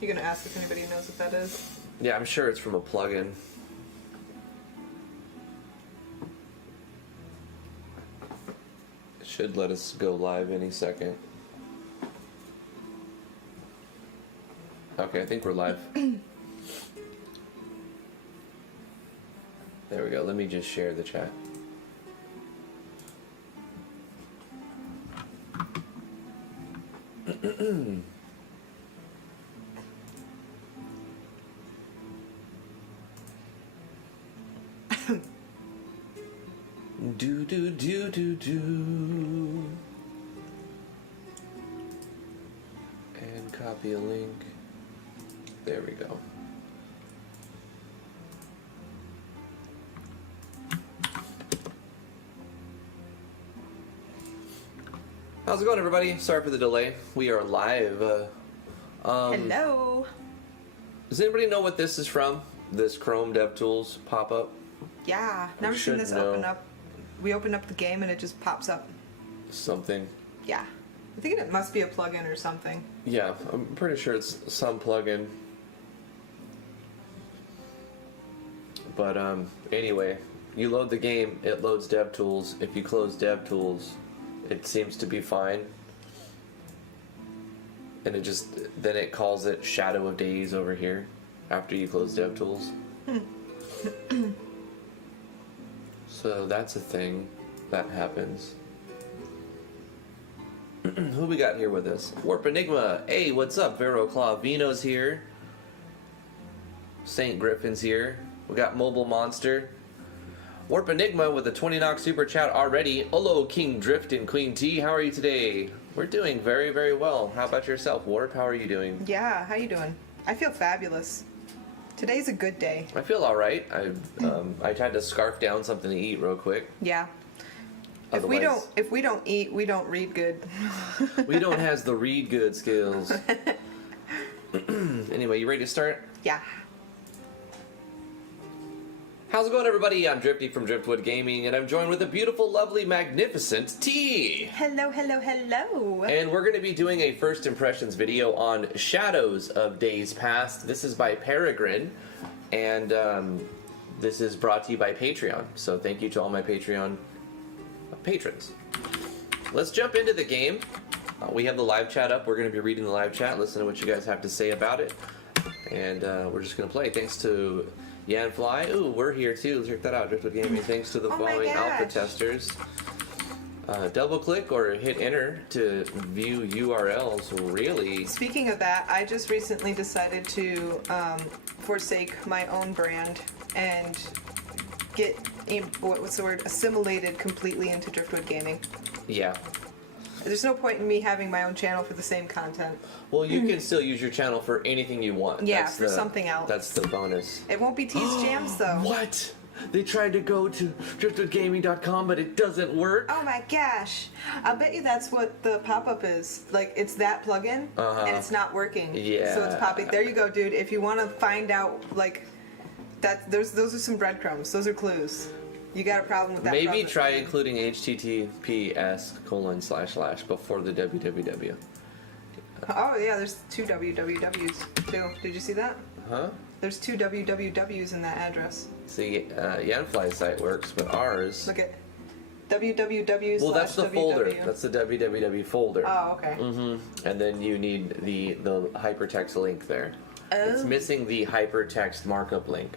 You gonna ask if anybody knows what that is? Yeah, I'm sure it's from a plugin. It should let us go live any second. Okay, I think we're live. There we go. Let me just share the chat. Do do do do do. And copy a link. There we go. How's it going, everybody? Sorry for the delay. We are live. Hello. Does anybody know what this is from? This Chrome DevTools pop-up? Yeah, never seen this open up. We open up the game and it just pops up. Something. Yeah. I think it must be a plugin or something. Yeah, I'm pretty sure it's some plugin. But anyway, you load the game, it loads DevTools. If you close DevTools, it seems to be fine. And then it calls it Shadow of Days over here after you close DevTools. So that's a thing that happens. Who we got here with us? Warp Enigma. Hey, what's up? Vero Claw Vino's here. Saint Griffin's here. We got Mobile Monster. Warp Enigma with a 20 knock super chat already. Hello, King Drift and Queen T. How are you today? We're doing very, very well. How about yourself, Warp? How are you doing? Yeah, how you doing? I feel fabulous. Today's a good day. I feel all right. I tried to scarf down something to eat real quick. Yeah. Otherwise, If we don't eat, we don't read good. we don't has the read good skills. Anyway, you ready to start? Yeah. How's it going, everybody? I'm Drifty from Driftwood Gaming, and I'm joined with a beautiful, lovely, magnificent T. Hello, hello, hello. And we're going to be doing a first impressions video on Shadows of Days Past. This is by Peregrine, and this is brought to you by Patreon. So thank you to all my Patreon patrons. Let's jump into the game. We have the live chat up. We're going to be reading the live chat, listen to what you guys have to say about it. And we're just going to play. Thanks to Yanfly. Ooh, we're here too. Check that out. Driftwood Gaming. Thanks to the following alpha testers. Double click or hit enter to view URLs. Really? Speaking of that, I just recently decided to forsake my own brand and get assimilated completely into Driftwood Gaming. Yeah. There's no point in me having my own channel for the same content. Well, you can still use your channel for anything you want. Yeah, for something else. That's the bonus. It won't be T's Jams, though. What? They tried to go to driftwoodgaming.com, but it doesn't work? Oh my gosh. I'll bet you that's what the pop-up is. Like, it's that plugin, and it's not working. Yeah. So it's popping. There you go, dude. If you want to find out, like, those are some breadcrumbs. Those are clues. You got a problem with that. Maybe try including https:// before the www. Oh, yeah, there's two wwws, too. Did you see that? Huh? There's two wwws in that address. See, Yanfly's site works, but ours... Look at www. Well, that's the folder. That's the www folder. Oh, okay. Mm-hmm. And then you need the hypertext link there. Oh. It's missing the hypertext markup link.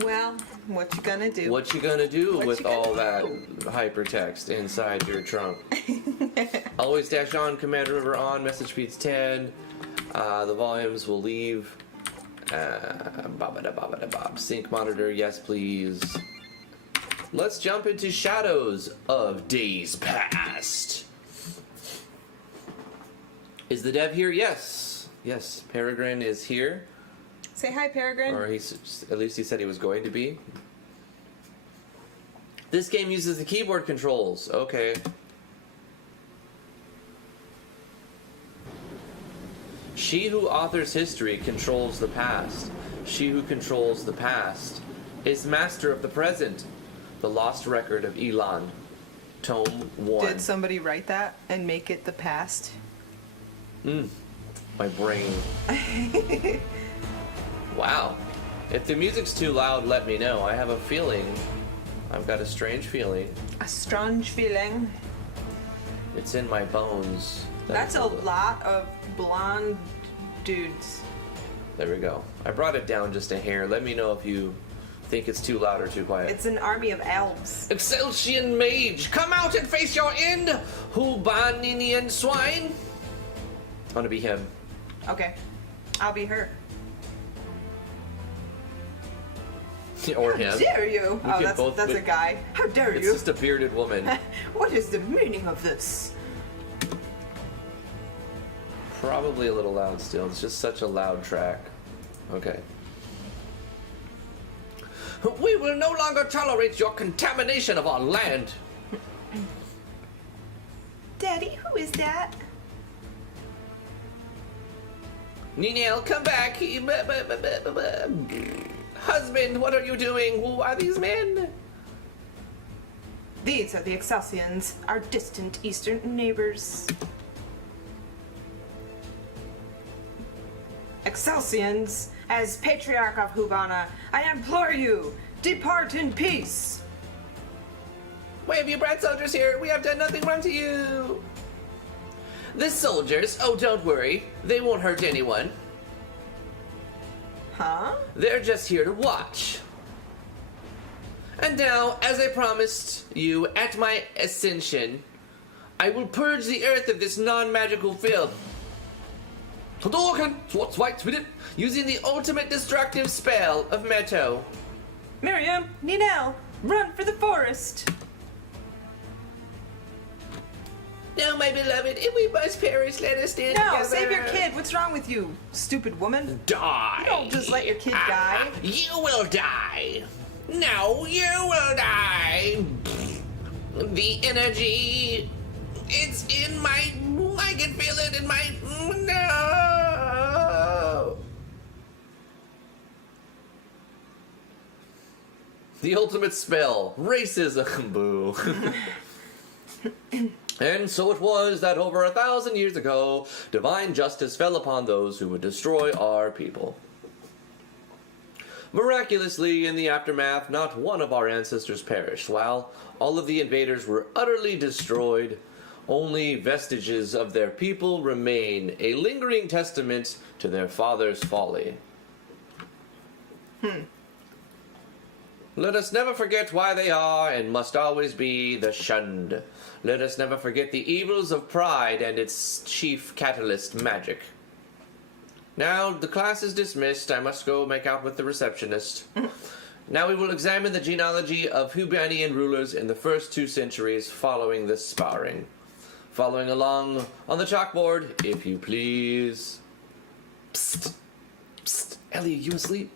Well, what you gonna do? What you gonna do with all that hypertext inside your trunk? Always dash on, command river on, message speeds 10. The volumes will leave. Bob. Sync monitor, yes please. Let's jump into Shadows of Days Past. Is the dev here? Yes. Yes, Peregrine is here. Say hi, Peregrine. Or at least he said he was going to be. This game uses the keyboard controls. Okay. She who authors history controls the past. She who controls the past is master of the present. The Lost Record of Elan. Tome 1. Did somebody write that and make it the past? My brain. Wow. If the music's too loud, let me know. I have a feeling. I've got a strange feeling. A strange feeling. It's in my bones. That's a lot of blonde dudes. There we go. I brought it down just a hair. Let me know if you think it's too loud or too quiet. It's an army of elves. Excelsior Mage, come out and face your end, Hubaninian swine. I want to be him. Okay. I'll be her. Or How him. dare you? We Oh, could both- that's a guy. How dare It's you? just a bearded woman. What is the meaning of this? Probably a little loud still. It's just such a loud track. Okay. We will no longer tolerate your contamination of our land. Daddy, who is that? Ninel, come back. Husband, what are you doing? Who are these men? These are the Excelsians, our distant eastern neighbors. Excelsians, as Patriarch of Hubana, I implore you, depart in peace. Why have you brought soldiers here? We have done nothing wrong to you. The soldiers, oh, don't worry. They won't hurt anyone. Huh? They're just here to watch. And now, as I promised you at my ascension, I will purge the earth of this non-magical filth. Hadouken, what's right with it? Using the ultimate destructive spell of Meto. Miriam, Ninel, run for the forest. No, my beloved, if we must perish, let us stand No, together. save your kid. What's wrong with you, stupid woman? Die. You don't just let your kid die. You will die. No, you will die. The energy, it's in my, I can feel it in my, no. The ultimate spell, racism, boo. And so it was that over 1,000 years ago, divine justice fell upon those who would destroy our people. Miraculously, in the aftermath, not one of our ancestors perished, while all of the invaders were utterly destroyed. Only vestiges of their people remain, a lingering testament to their fathers' folly. Let us never forget why they are and must always be the shunned. Let us never forget the evils of pride and its chief catalyst, magic. Now, the class is dismissed. I must go make out with the receptionist. Now we will examine the genealogy of Hubanian rulers in the first 2 centuries following this sparring. Following along on the chalkboard, if you please. Psst. Psst. Ellie, you asleep?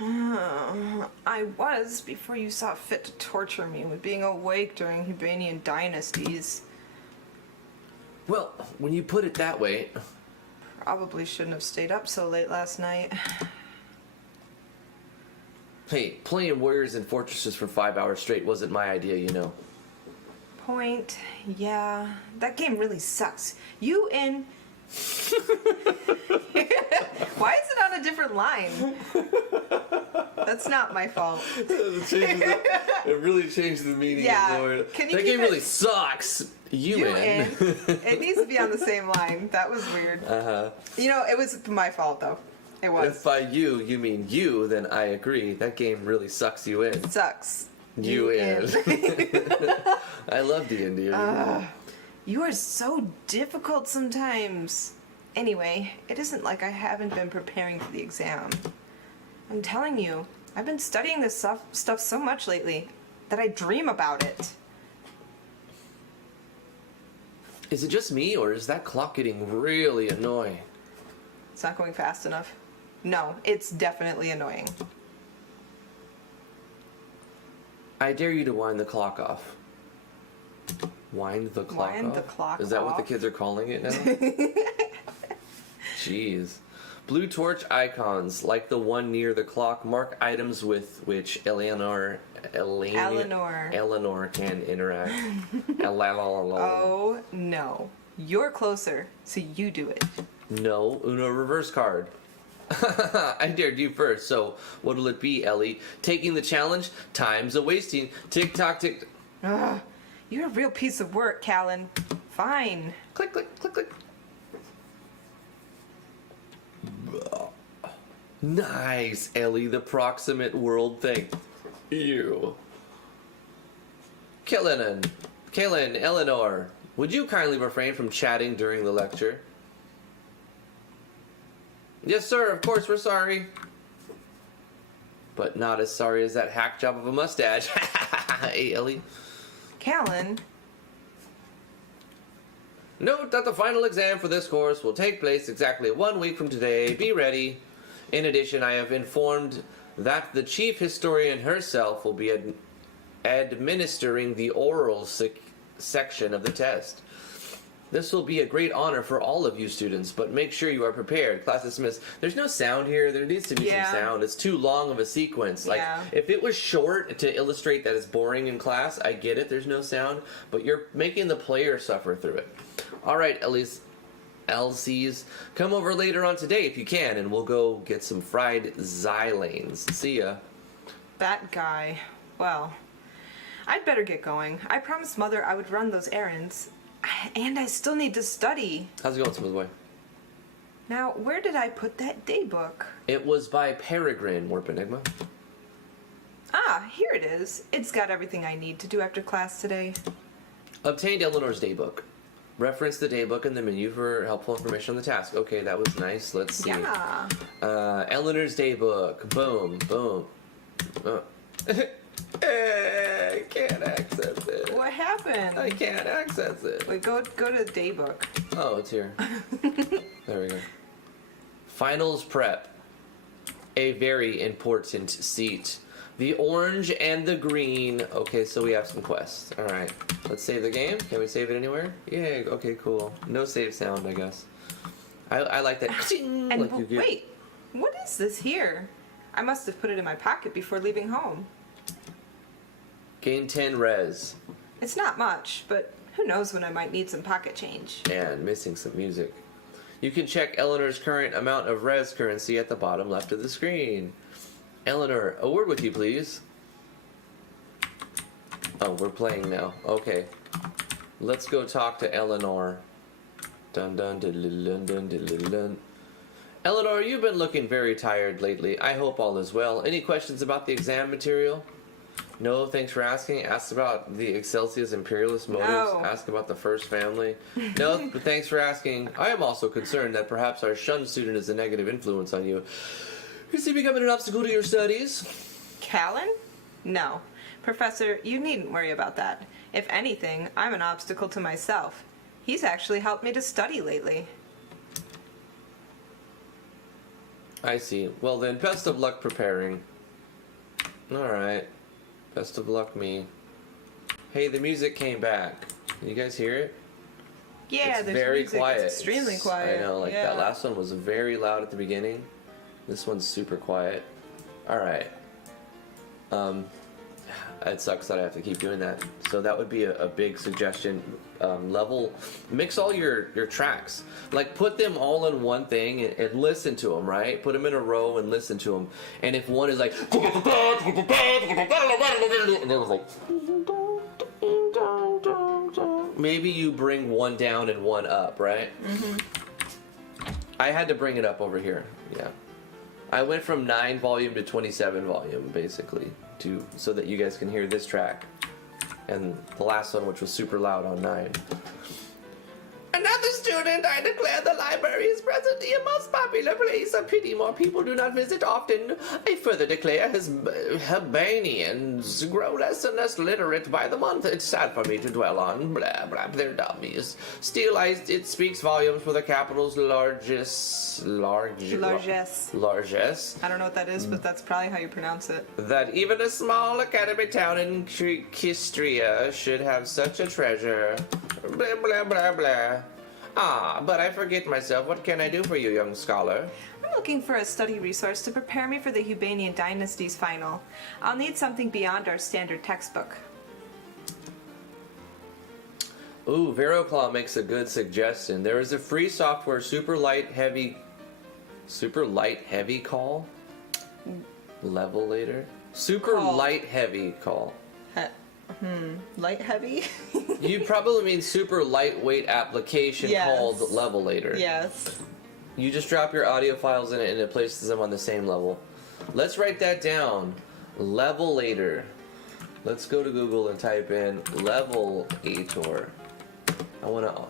I was before you saw fit to torture me with being awake during Hubanian dynasties. Well, when you put it that way... Probably shouldn't have stayed up so late last night. Hey, playing warriors and fortresses for 5 hours straight wasn't my idea, you know. Point. Yeah, that game really sucks. You and... Why is it on a different line? That's not my fault. It really changed the meaning Yeah. of the word. Can you that keep game it- really sucks. You in. It needs to be on the same line. That was weird. Uh-huh. You know, it was my fault though. It If was. by you mean you, then I agree. That game really sucks you in. Sucks. You in. I love D&D. You are so difficult sometimes. Anyway, it isn't like I haven't been preparing for the exam. I'm telling you, I've been studying this stuff so much lately that I dream about it. Is it just me, or is that clock getting really annoying? It's not going fast enough. No, it's definitely annoying. I dare you to wind the clock off. Wind the clock Wind off? the clock Is that what the off? kids are calling it now? Jeez. Blue torch icons, like the one near the clock, mark items with which Eleanor can interact. Oh no. You're closer, so you do it. No, Uno reverse card. I dared you first, so what'll it be, Ellie? Taking the challenge? Time's a wasting. Tick tock tick. Ugh, you're a real piece of work, Callan. Fine. Click, click, click, click. Nice, Ellie, the proximate world thing. Ew. Kaylin, Eleanor, would you kindly refrain from chatting during the lecture? Yes, sir, of course, we're sorry. But not as sorry as that hack job of a mustache. Hey, Ellie. Callan. Note that the final exam for this course will take place exactly 1 week from today. Be ready. In addition, I have informed that the chief historian herself will be administering the oral section of the test. This will be a great honor for all of you students, but make sure you are prepared. Class dismissed. There's no sound here. There needs to be some sound. It's too long of a sequence. Like, if it was short to illustrate that it's boring in class, I get it. There's no sound, but you're making the player suffer through it. All right, LCs, come over later on today if you can, and we'll go get some fried xylanes. See ya. That guy. Well, I'd better get going. I promised Mother I would run those errands. And I still need to study. How's it going, Smooth Boy? Now, where did I put that daybook? It was by Peregrine, Warp Enigma. Ah, here it is. It's got everything I need to do after class today. Obtained Eleanor's daybook. Reference the daybook in the menu for helpful information on the task. Okay, that was nice. Let's see. Yeah. Eleanor's daybook. Boom, boom. I can't access it. What happened? I can't access it. Wait, go to the daybook. Oh, it's here. There we go. Finals prep. A very important seat. The orange and the green. Okay, so we have some quests. Alright. Let's save the game. Can we save it anywhere? Yeah, okay, cool. No save sound, I guess. I like that. And like you get. wait, what is this here? I must have put it in my pocket before leaving home. Gain 10 res. It's not much, but who knows when I might need some pocket change. And missing some music. You can check Eleanor's current amount of res currency at the bottom left of the screen. Eleanor, a word with you, please. Oh, we're playing now. Okay. Let's go talk to Eleanor. Dun dun dun dun dun dun dun. Eleanor, you've been looking very tired lately. I hope all is well. Any questions about the exam material? No, thanks for asking. Ask about the Excelsius imperialist motives. No. Ask about the first family. No, but thanks for asking. I am also concerned that perhaps our shunned student is a negative influence on you. Is he becoming an obstacle to your studies? Callan? No. Professor, you needn't worry about that. If anything, I'm an obstacle to myself. He's actually helped me to study lately. I see. Well then, best of luck preparing. Alright. Best of luck, me. Hey, the music came back. You guys hear it? Yeah, it's there's very music. quiet. It's extremely quiet. I know, like that last one was very loud at the beginning. This one's super quiet. Alright. It sucks that I have to keep doing that. So that would be a big suggestion. Mix all your tracks. Like, put them all in one thing and listen to them, right? Put them in a row and listen to them. And if one is like... and it was like... maybe you bring one down and one up, right? Mm-hmm. I had to bring it up over here, yeah. I went from 9 volume to 27 volume, basically, so that you guys can hear this track. And the last one, which was super loud on 9. Another student, I declare the library is presently a most popular place. A pity more people do not visit often. I further declare his Hibernians grow less and less literate by the month. It's sad for me to dwell on. Blah, blah, they're dummies. Still, it speaks volumes for the capital's largesse. Largesse. Largesse. I don't know what that is, but that's probably how you pronounce it. That even a small academic town in Kistria should have such a treasure. Blah, blah, blah, blah. Ah, but I forget myself. What can I do for you, young scholar? I'm looking for a study resource to prepare me for the Hubanian Dynasty's final. I'll need something beyond our standard textbook. Ooh, VeroClaw makes a good suggestion. There is a free software super light heavy call? Levelator? Super Call. light heavy call. Light heavy? You probably mean super lightweight application Yes. called Levelator. Yes. You just drop your audio files in it and it places them on the same level. Let's write that down. Levelator. Let's go to Google and type in Levelator. I want to...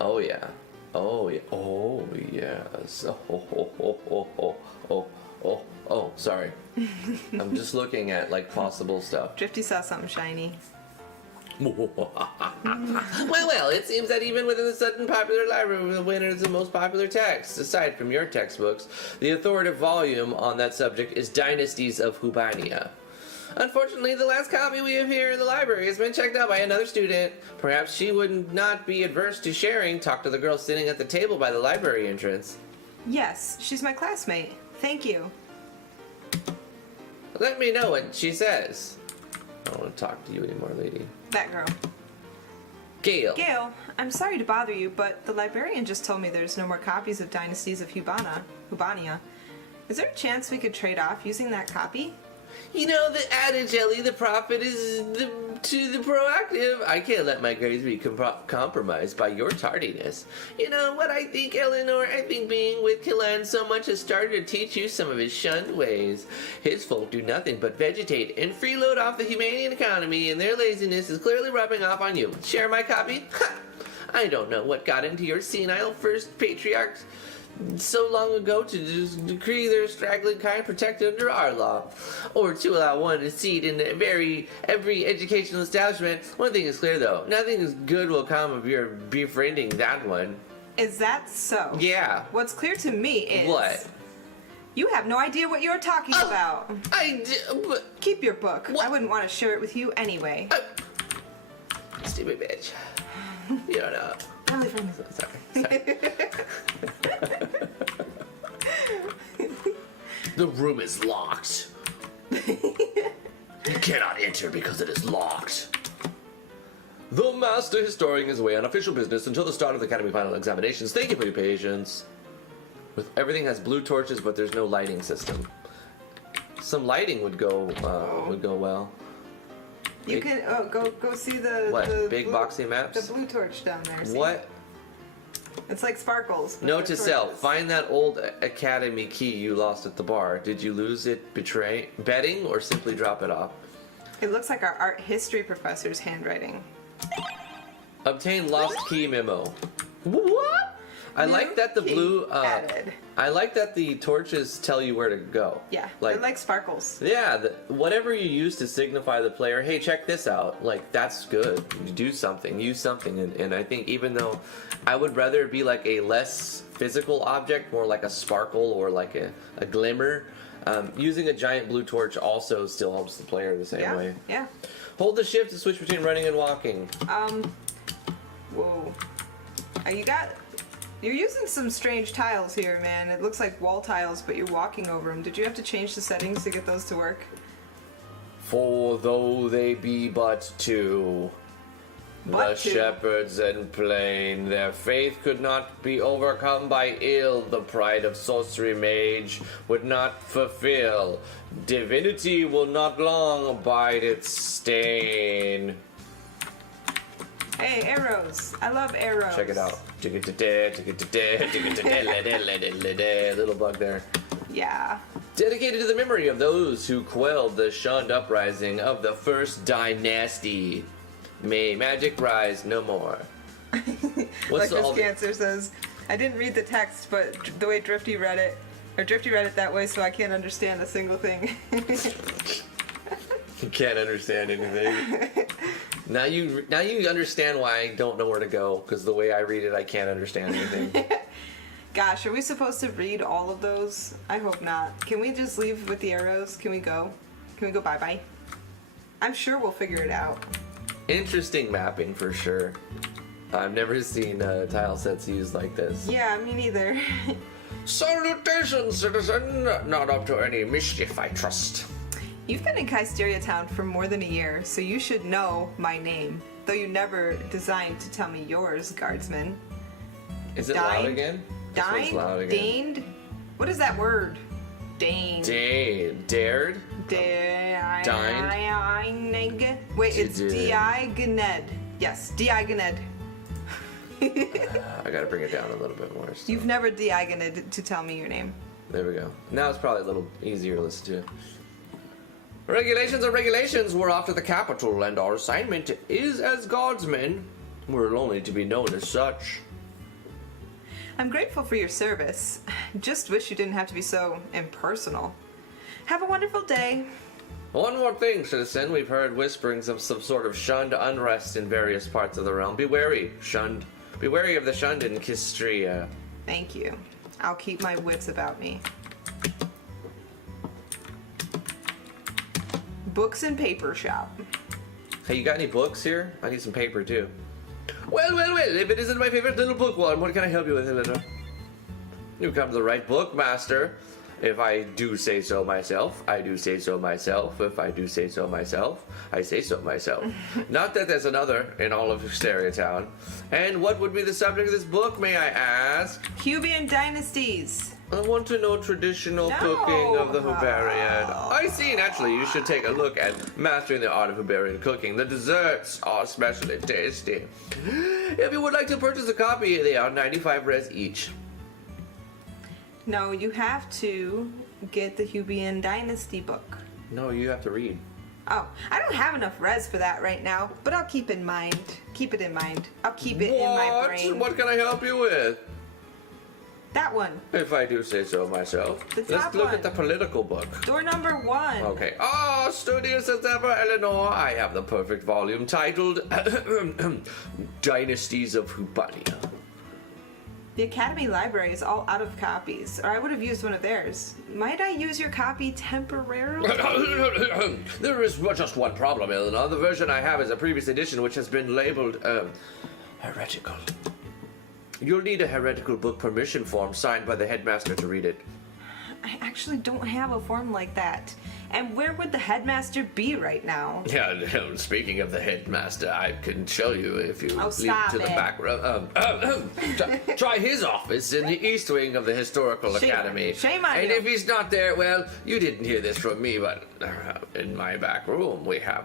Oh, yeah. Oh, yeah. Oh, yes. Oh, sorry. I'm just looking at, like, possible stuff. Drifty saw something shiny. Well, it seems that even within the sudden popular library, the winner is the most popular text. Aside from your textbooks, the authoritative volume on that subject is Dynasties of Hubania. Unfortunately, the last copy we have here in the library has been checked out by another student. Perhaps she would not be adverse to sharing. Talk to the girl sitting at the table by the library entrance. Yes, she's my classmate. Thank you. Let me know what she says. I don't want to talk to you anymore, lady. That girl. Gail. Gail, I'm sorry to bother you, but the librarian just told me there's no more copies of Dynasties of Hubania. Is there a chance we could trade off using that copy? You know the adage, Ellie, the prophet is to the proactive. I can't let my grades be compromised by your tardiness. You know what I think, Eleanor? I think being with Killan so much has started to teach you some of his shunned ways. His folk do nothing but vegetate and freeload off the Humanian economy, and their laziness is clearly rubbing off on you. Share my copy? Ha! I don't know what got into your senile first patriarchs so long ago to just decree their straggling kind protected under our law, or to allow one a seat in every educational establishment. One thing is clear, though: nothing good will come of your befriending that one. Is that so? Yeah. What's clear to me is... What? You have no idea what you're talking about. But Keep your book. What? I wouldn't want to share it with you anyway. Stupid bitch. You don't know. Really funny. Sorry. The room is locked. You cannot enter because it is locked. The master is storing his way on official business until the start of the academy final examinations. Thank you for your patience. Everything has blue torches, but there's no lighting system. Some lighting would go well. You can go see the What? the Big blue, boxy maps? The blue torch down there. See? What? It's like sparkles. but Note they're to self: torches. find that old academy key you lost at the bar. Did you lose it betting or simply drop it off? It looks like our art history professor's handwriting. Obtain lost key memo. What? I New like that the key blue. added. I like that the torches tell you where to go. Yeah, they're like sparkles. Yeah, whatever you use to signify the player, hey, check this out. Like, that's good. You do something, use something. And I think even though I would rather it be like a less physical object, more like a sparkle or like a glimmer, using a giant blue torch also still helps the player the same way. Yeah. Hold the shift to switch between running and walking. Whoa. You're using some strange tiles here, man. It looks like wall tiles, but you're walking over them. Did you have to change the settings to get those to work? For though they be but two, the shepherds and plain, their faith could not be overcome by ill. The pride of sorcery mage would not fulfill. Divinity will not long abide its stain. Hey, arrows. I love arrows. Check it out. Little bug there. Yeah. Dedicated to the memory of those who quelled the shunned uprising of the first dynasty. May magic rise no more. Like this cancer says, I didn't read the text, but the way Drifty read it that way, so I can't understand a single thing. You can't understand anything. Now you understand why I don't know where to go, because the way I read it, I can't understand anything. Gosh, are we supposed to read all of those? I hope not. Can we just leave with the arrows? Can we go? Can we go bye-bye? I'm sure we'll figure it out. Interesting mapping for sure. I've never seen tile sets used like this. Yeah, me neither. Salutations, citizen! Not up to any mischief, I trust. You've been in Kysteria Town for more than a year, so you should know my name. though you never designed to tell me yours, guardsman. Is it loud again? This one's Dined? loud again. Deined? What is that word? Dared? Dared? Wait, it's Diagoned. Yes, Diagoned. I gotta bring it down a little bit more. So. You've never Diagoned to tell me your name. There we go. Now it's probably a little easier to listen to. Regulations are regulations. We're off to the capital, and our assignment is as guardsmen. We're only to be known as such. I'm grateful for your service. Just wish you didn't have to be so impersonal. Have a wonderful day. One more thing, citizen. We've heard whisperings of some sort of shunned unrest in various parts of the realm. Be wary, shunned. Be wary of the shunned in Kistria. Thank you. I'll keep my wits about me. Books and paper shop. Hey, you got any books here? I need some paper, too. Well, if it isn't my favorite little bookworm, what can I help you with, Eleanor? You come to the right book, master. If I do say so myself, I do say so myself. If I do say so myself, I say so myself. Not that there's another in all of Hysteria Town. And what would be the subject of this book, may I ask? Cubian dynasties. I want to know traditional cooking of the Hubarian. I see, naturally, you should take a look at mastering the art of Hubarian cooking. The desserts are especially tasty. If you would like to purchase a copy, they are 95 res each. No, you have to get the Cubian dynasty book. No, you have to read. Oh, I don't have enough res for that right now, but I'll keep in mind. Keep it in mind. I'll keep it in my brain. What can I help you with? That one. If I do say so myself. The Let's top look one. at the political book. Door number 1. Okay. Oh, studious as ever, Eleanor. I have the perfect volume titled Dynasties of Hubania. The Academy Library is all out of copies, or I would have used one of theirs. Might I use your copy temporarily? There is just one problem, Eleanor. The version I have is a previous edition which has been labeled heretical. You'll need a heretical book permission form signed by the headmaster to read it. I actually don't have a form like that. And where would the headmaster be right now? Yeah, speaking of the headmaster, I can show you if you lead stop to the it. back row. Try his office in the east wing of the Historical Academy. Shame on and you. if he's not there, well, you didn't hear this from me, but in my back room we have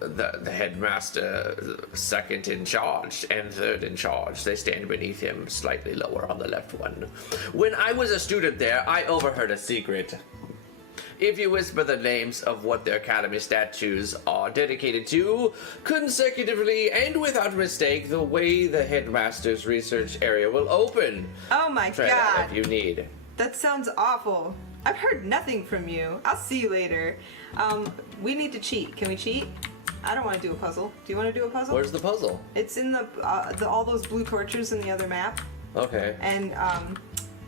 the headmaster, second in charge and third in charge. They stand beneath him, slightly lower on the left one. When I was a student there, I overheard a secret. If you whisper the names of what their academy statues are dedicated to, consecutively and without mistake, the way the headmaster's research area will open. Oh my Try that god. if you need. That sounds awful. I've heard nothing from you. I'll see you later. We need to cheat. Can we cheat? I don't want to do a puzzle. Do you want to do a puzzle? Where's the puzzle? It's in the all those blue torches in the other map. Okay. And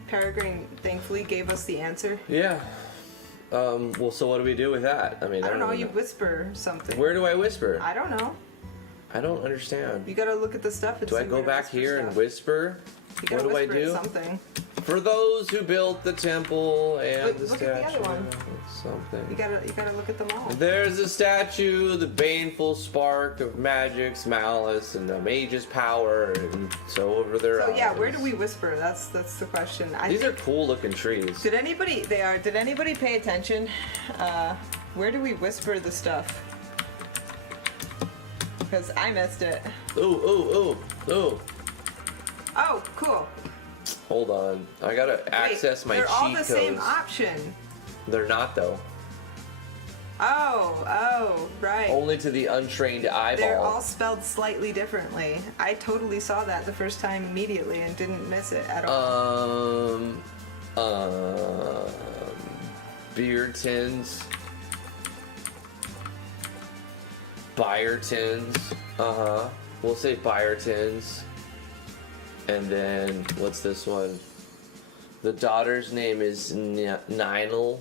Peregrine thankfully gave us the answer. Yeah. Well, so what do we do with that? I mean, I don't know. You whisper something. Where do I whisper? I don't know. I don't understand. You gotta look at the stuff. And Do I see go where to back whisper here stuff. and whisper? You gotta What do I whisper do? Something. For those who built the temple and Look- the look statue. at the other one. Something. You gotta look at them all. There's a statue, the baneful spark of magic's malice and the mage's power, and so over their So yeah, eyes. where do we whisper? That's the question. These are cool looking trees. Did anybody? They are. Did anybody pay attention? Where do we whisper the stuff? Because I missed it. Ooh. Oh, cool. Hold on. I gotta access my They're cheat all the codes. same option. They're not though. Oh, right. Only to the untrained eyeball. They're all spelled slightly differently. I totally saw that the first time immediately and didn't miss it at all. Beer tins. Buyer tins. We'll say buyer tins. And then, what's this one? The daughter's name is Ninel.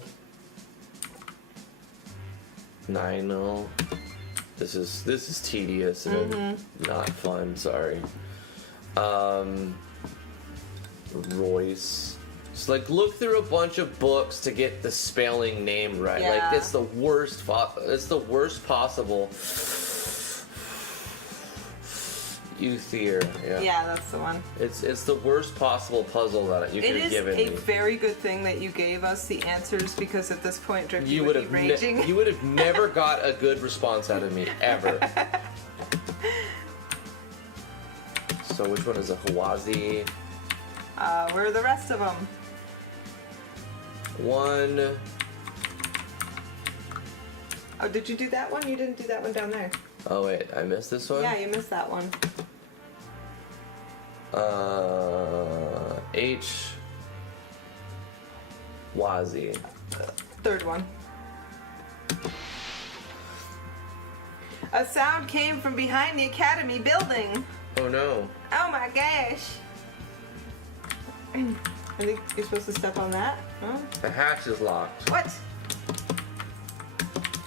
Ninel. This is tedious and not fun, sorry. Royce. Just like look through a bunch of books to get the spelling name right. Yeah. Like it's the worst possible. Uthier, yeah. Yeah, that's the one. It's the worst possible puzzle that you could It have is given a me. very good thing that you gave us the answers, because at this point Drippy You would would be have raging. you would have never got a good response out of me ever. So which one is a Hawazi? Where are the rest of them? One. Oh, did you do that one? You didn't do that one down there. Oh wait, I missed this one. Yeah, you missed that one. H. Wazi. Third one. A sound came from behind the academy building. Oh no. Oh my gosh. I think you're supposed to step on that. Huh? The hatch is locked. What?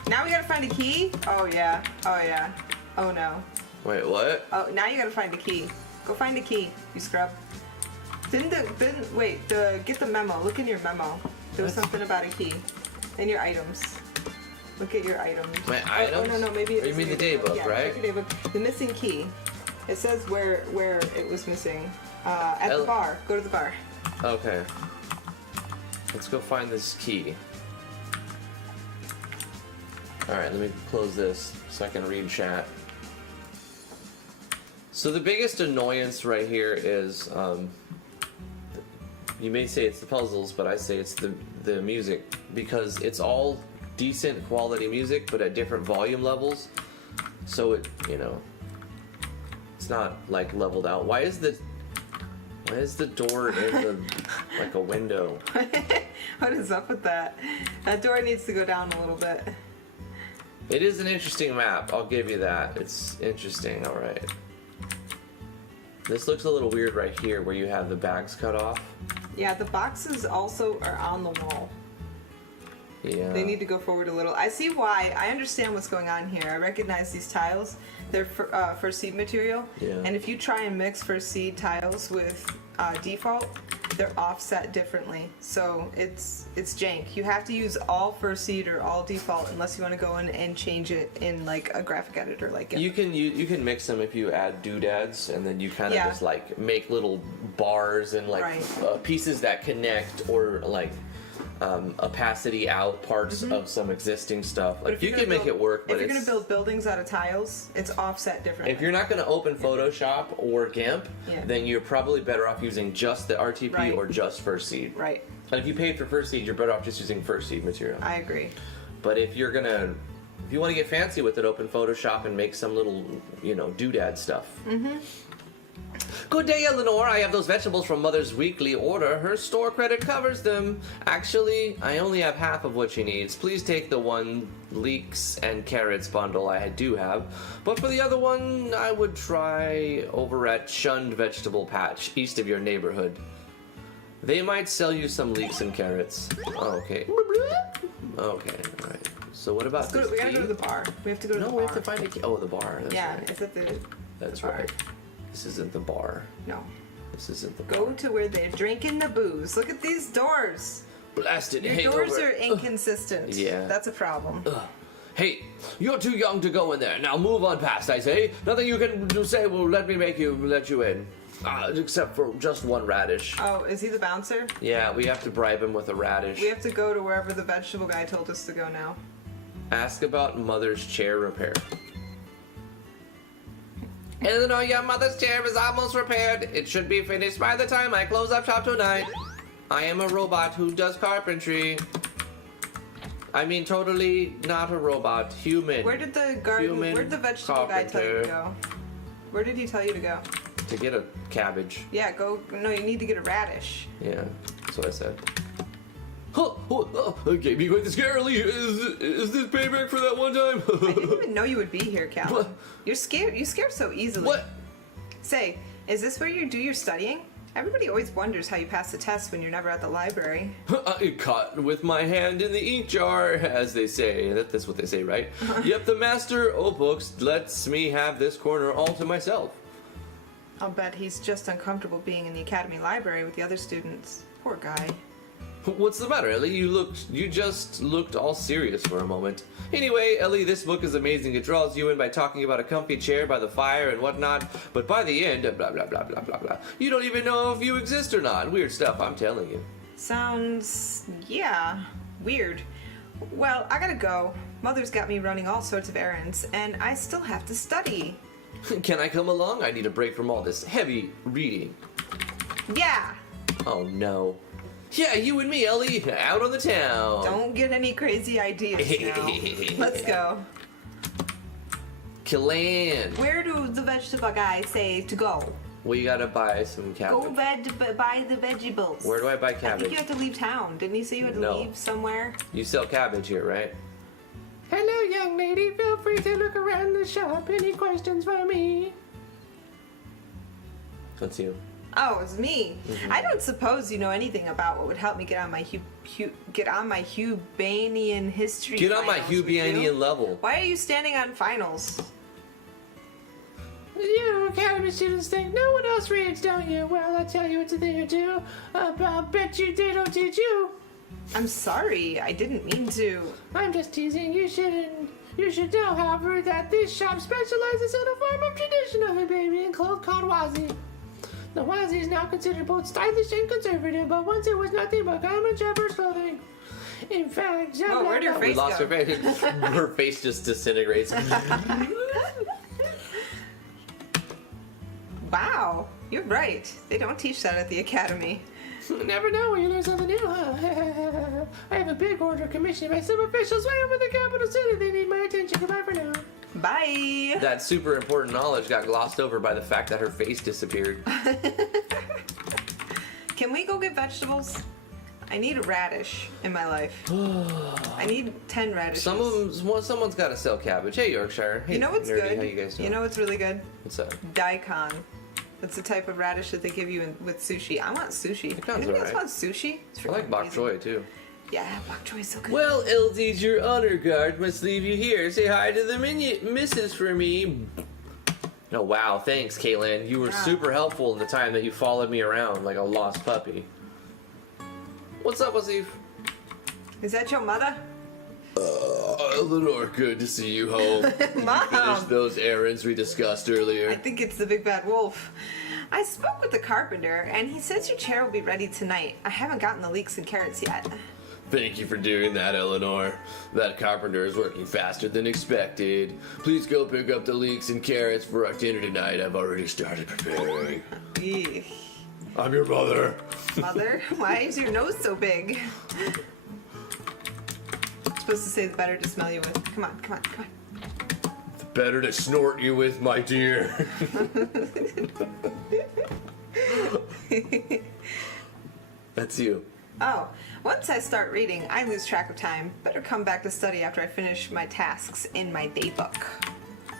Now we gotta find a key? Oh yeah. Oh yeah. Oh no. Wait, what? Oh, now you gotta find a key. Go find a key, you scrub. Get the memo. Look in your memo. There was What? something about a key. In your items. Look at your items. My Oh, items? Oh, no, maybe Oh, you it's mean in the your- daybook, yeah, right? check your daybook. The missing key. It says where it was missing. At the bar. Go to the bar. Okay. Let's go find this key. Alright, let me close this so I can read chat. So the biggest annoyance right here is, you may say it's the puzzles, but I say it's the music, because it's all decent quality music, but at different volume levels. So it, it's not like leveled out. Why is the door in the like a window? What is up with that? That door needs to go down a little bit. It is an interesting map, I'll give you that. It's interesting, alright. This looks a little weird right here where you have the bags cut off. Yeah, the boxes also are on the wall. Yeah. They need to go forward a little. I see why. I understand what's going on here. I recognize these tiles. They're for seed material. Yeah. And if you try and mix for seed tiles with default, they're offset differently. So it's jank. You have to use all for seed or all default unless you want to go in and change it in like a graphic editor like it. You can mix them if you add doodads, and then you kind of Yeah. just like make little bars and like Right. pieces that connect, or like opacity out parts of some existing stuff. But Like if you you're can gonna make build- it work, but if you're it's, gonna build buildings out of tiles, it's offset differently. if you're not going to open Photoshop or GIMP, Yeah. then you're probably better off using just the RTP Right. or just First Seed. Right. And if you paid for First Seed, you're better off just using First Seed material. I agree. But if you want to get fancy with it, open Photoshop and make some little, doodad stuff. Mm-hmm. Good day, Eleanor. I have those vegetables from Mother's weekly order. Her store credit covers them. Actually, I only have half of what she needs. Please take the one leeks and carrots bundle I do have. But for the other one, I would try over at Shunned Vegetable Patch, east of your neighborhood. They might sell you some leeks and carrots. Oh, okay. Okay, alright. So what about this We gotta key? go to the bar. We have to go to the No, bar. we have to find a key. Oh, the bar. That's Yeah, right. it's at the That's bar. right. This isn't the bar. No. This isn't the bar. Go to where they're drinking the booze. Look at these doors. Blasted Your hangover. doors are inconsistent. Yeah. That's a problem. Hey, you're too young to go in there. Now move on past, I say. Nothing you can say will let you in. Except for just one radish. Oh, is he the bouncer? Yeah, we have to bribe him with a radish. We have to go to wherever the vegetable guy told us to go now. Ask about Mother's chair repair. Eleanor, your mother's chair is almost repaired. It should be finished by the time I close up shop tonight. I am a robot who does carpentry. I mean, totally not a robot. Human. Where did the vegetable guy tell you to go? Where did he tell you to go? To get a cabbage. Yeah, go. No, you need to get a radish. Yeah, that's what I said. Gave me quite the scarily. Is this payback for that one time? I didn't even know you would be here, Cal. What? You're scared. You scare so easily. What? Say, is this where you do your studying? Everybody always wonders how you pass the test when you're never at the library. I caught with my hand in the ink jar, as they say. That's what they say, right? Yep, the master of books lets me have this corner all to myself. I'll bet he's just uncomfortable being in the academy library with the other students. Poor guy. What's the matter, Ellie? You just looked all serious for a moment. Anyway, Ellie, this book is amazing. It draws you in by talking about a comfy chair by the fire and whatnot, but by the end, blah, blah, blah, blah, blah, blah. You don't even know if you exist or not. Weird stuff, I'm telling you. Sounds, yeah, weird. Well, I gotta go. Mother's got me running all sorts of errands, and I still have to study. Can I come along? I need a break from all this heavy reading. Yeah! Oh, no. Yeah, you and me, Ellie, out on the town. Don't get any crazy ideas now. Let's go. Killan. Where do the vegetable guys say to go? Well, you gotta buy some cabbage. Go buy the vegetables. Where do I buy I cabbage? think you have to leave town. Didn't he say you had to No. leave somewhere? You sell cabbage here, right? Hello, young lady. Feel free to look around the shop. Any questions for me? That's you. Oh, it's me. Mm-hmm. I don't suppose you know anything about what would help me get on my Hubanian history. Get on my finals, would you? Hubanian level. Why are you standing on finals? You academy students think no one else reads, don't you? Well, I'll tell you what to think or two. I'll bet you they don't teach you. I'm sorry, I didn't mean to. I'm just teasing. You shouldn't. You should know, however, that this shop specializes in a form of traditional Hungarian cloth called wazi. The wazi is now considered both stylish and conservative, but once it was nothing but common shepherd's clothing. In fact, Oh, where'd your We face lost go? her face. Her face just disintegrates. Wow, you're right. They don't teach that at the academy. Never know when you learn something new, huh? I have a big order commissioned by some officials way over the capital city. They need my attention. Goodbye for now. Bye. That super important knowledge got glossed over by the fact that her face disappeared. Can we go get vegetables? I need a radish in my life. I need 10 radishes. Someone's got to sell cabbage. Hey, Yorkshire. Hey, You know what's Nerdy, good? How you guys doing? You know what's really good? What's that? Daikon. That's the type of radish that they give you with sushi. I want sushi. It sounds Anybody else alright. want sushi? It's I like freaking bok amazing. choy too. Yeah, bok choy is so good. Well, LD's your honor guard must leave you here. Say hi to the missus for me. Oh wow, thanks, Caitlin. You were Yeah. super helpful in the time that you followed me around like a lost puppy. What's up, Wasif? Is that your mother? Eleanor, good to see you home. Mom! Finish those errands we discussed I earlier. think it's the big bad wolf. I spoke with the carpenter, and he says your chair will be ready tonight. I haven't gotten the leeks and carrots yet. Thank you for doing that, Eleanor. That carpenter is working faster than expected. Please go pick up the leeks and carrots for our dinner tonight. I've already started preparing. Eek. I'm your mother. Mother, why is your nose so big? Supposed to say the better to smell you with. Come on, come on, come on. Better to snort you with, my dear. That's you. Oh, once I start reading, I lose track of time. Better come back to study after I finish my tasks in my day book.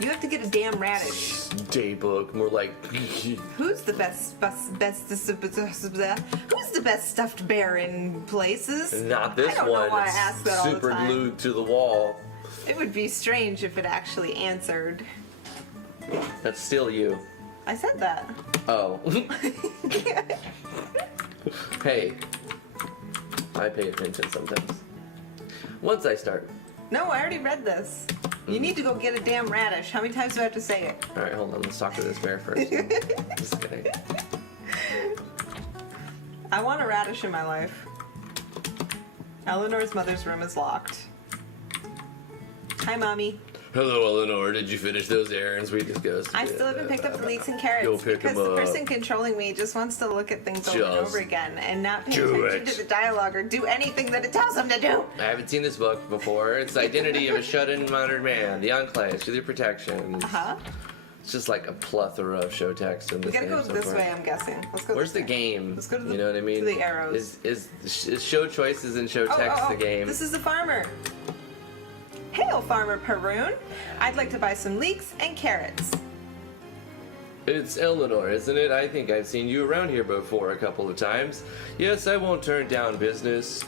You have to get a damn radish. Daybook, more like. Who's the who's the best stuffed bear in places? Not this I don't one. know why I It's ask that all the super time. glued to the wall. It would be strange if it actually answered. That's still you. I said that. Oh. Hey. I pay attention sometimes. Once I start. No, I already read this. You need to go get a damn radish. How many times do I have to say it? Alright, hold on. Let's talk to this bear first. Just kidding. I want a radish in my life. Eleanor's mother's room is locked. Hi, Mommy. Hello, Eleanor. Did you finish those errands we discussed? I still haven't picked up the leeks and carrots Go pick because 'em the up. person controlling me just wants to look at things over and Just over again and not pay do attention it. to the dialogue or do anything that it tells them to do. I haven't seen this book before. It's the identity of a shut-in modern man. The enclave, through their protection. Uh-huh. It's just like a plethora of show text in We this gotta game go so this far. way, I'm guessing. Let's go Where's this the way. game? Let's go to the- You know what I mean? to the arrows. Is show choices and show text the game? This is the farmer. Hail, Farmer Peregrine. I'd like to buy some leeks and carrots. It's Eleanor, isn't it? I think I've seen you around here before a couple of times. Yes, I won't turn down business.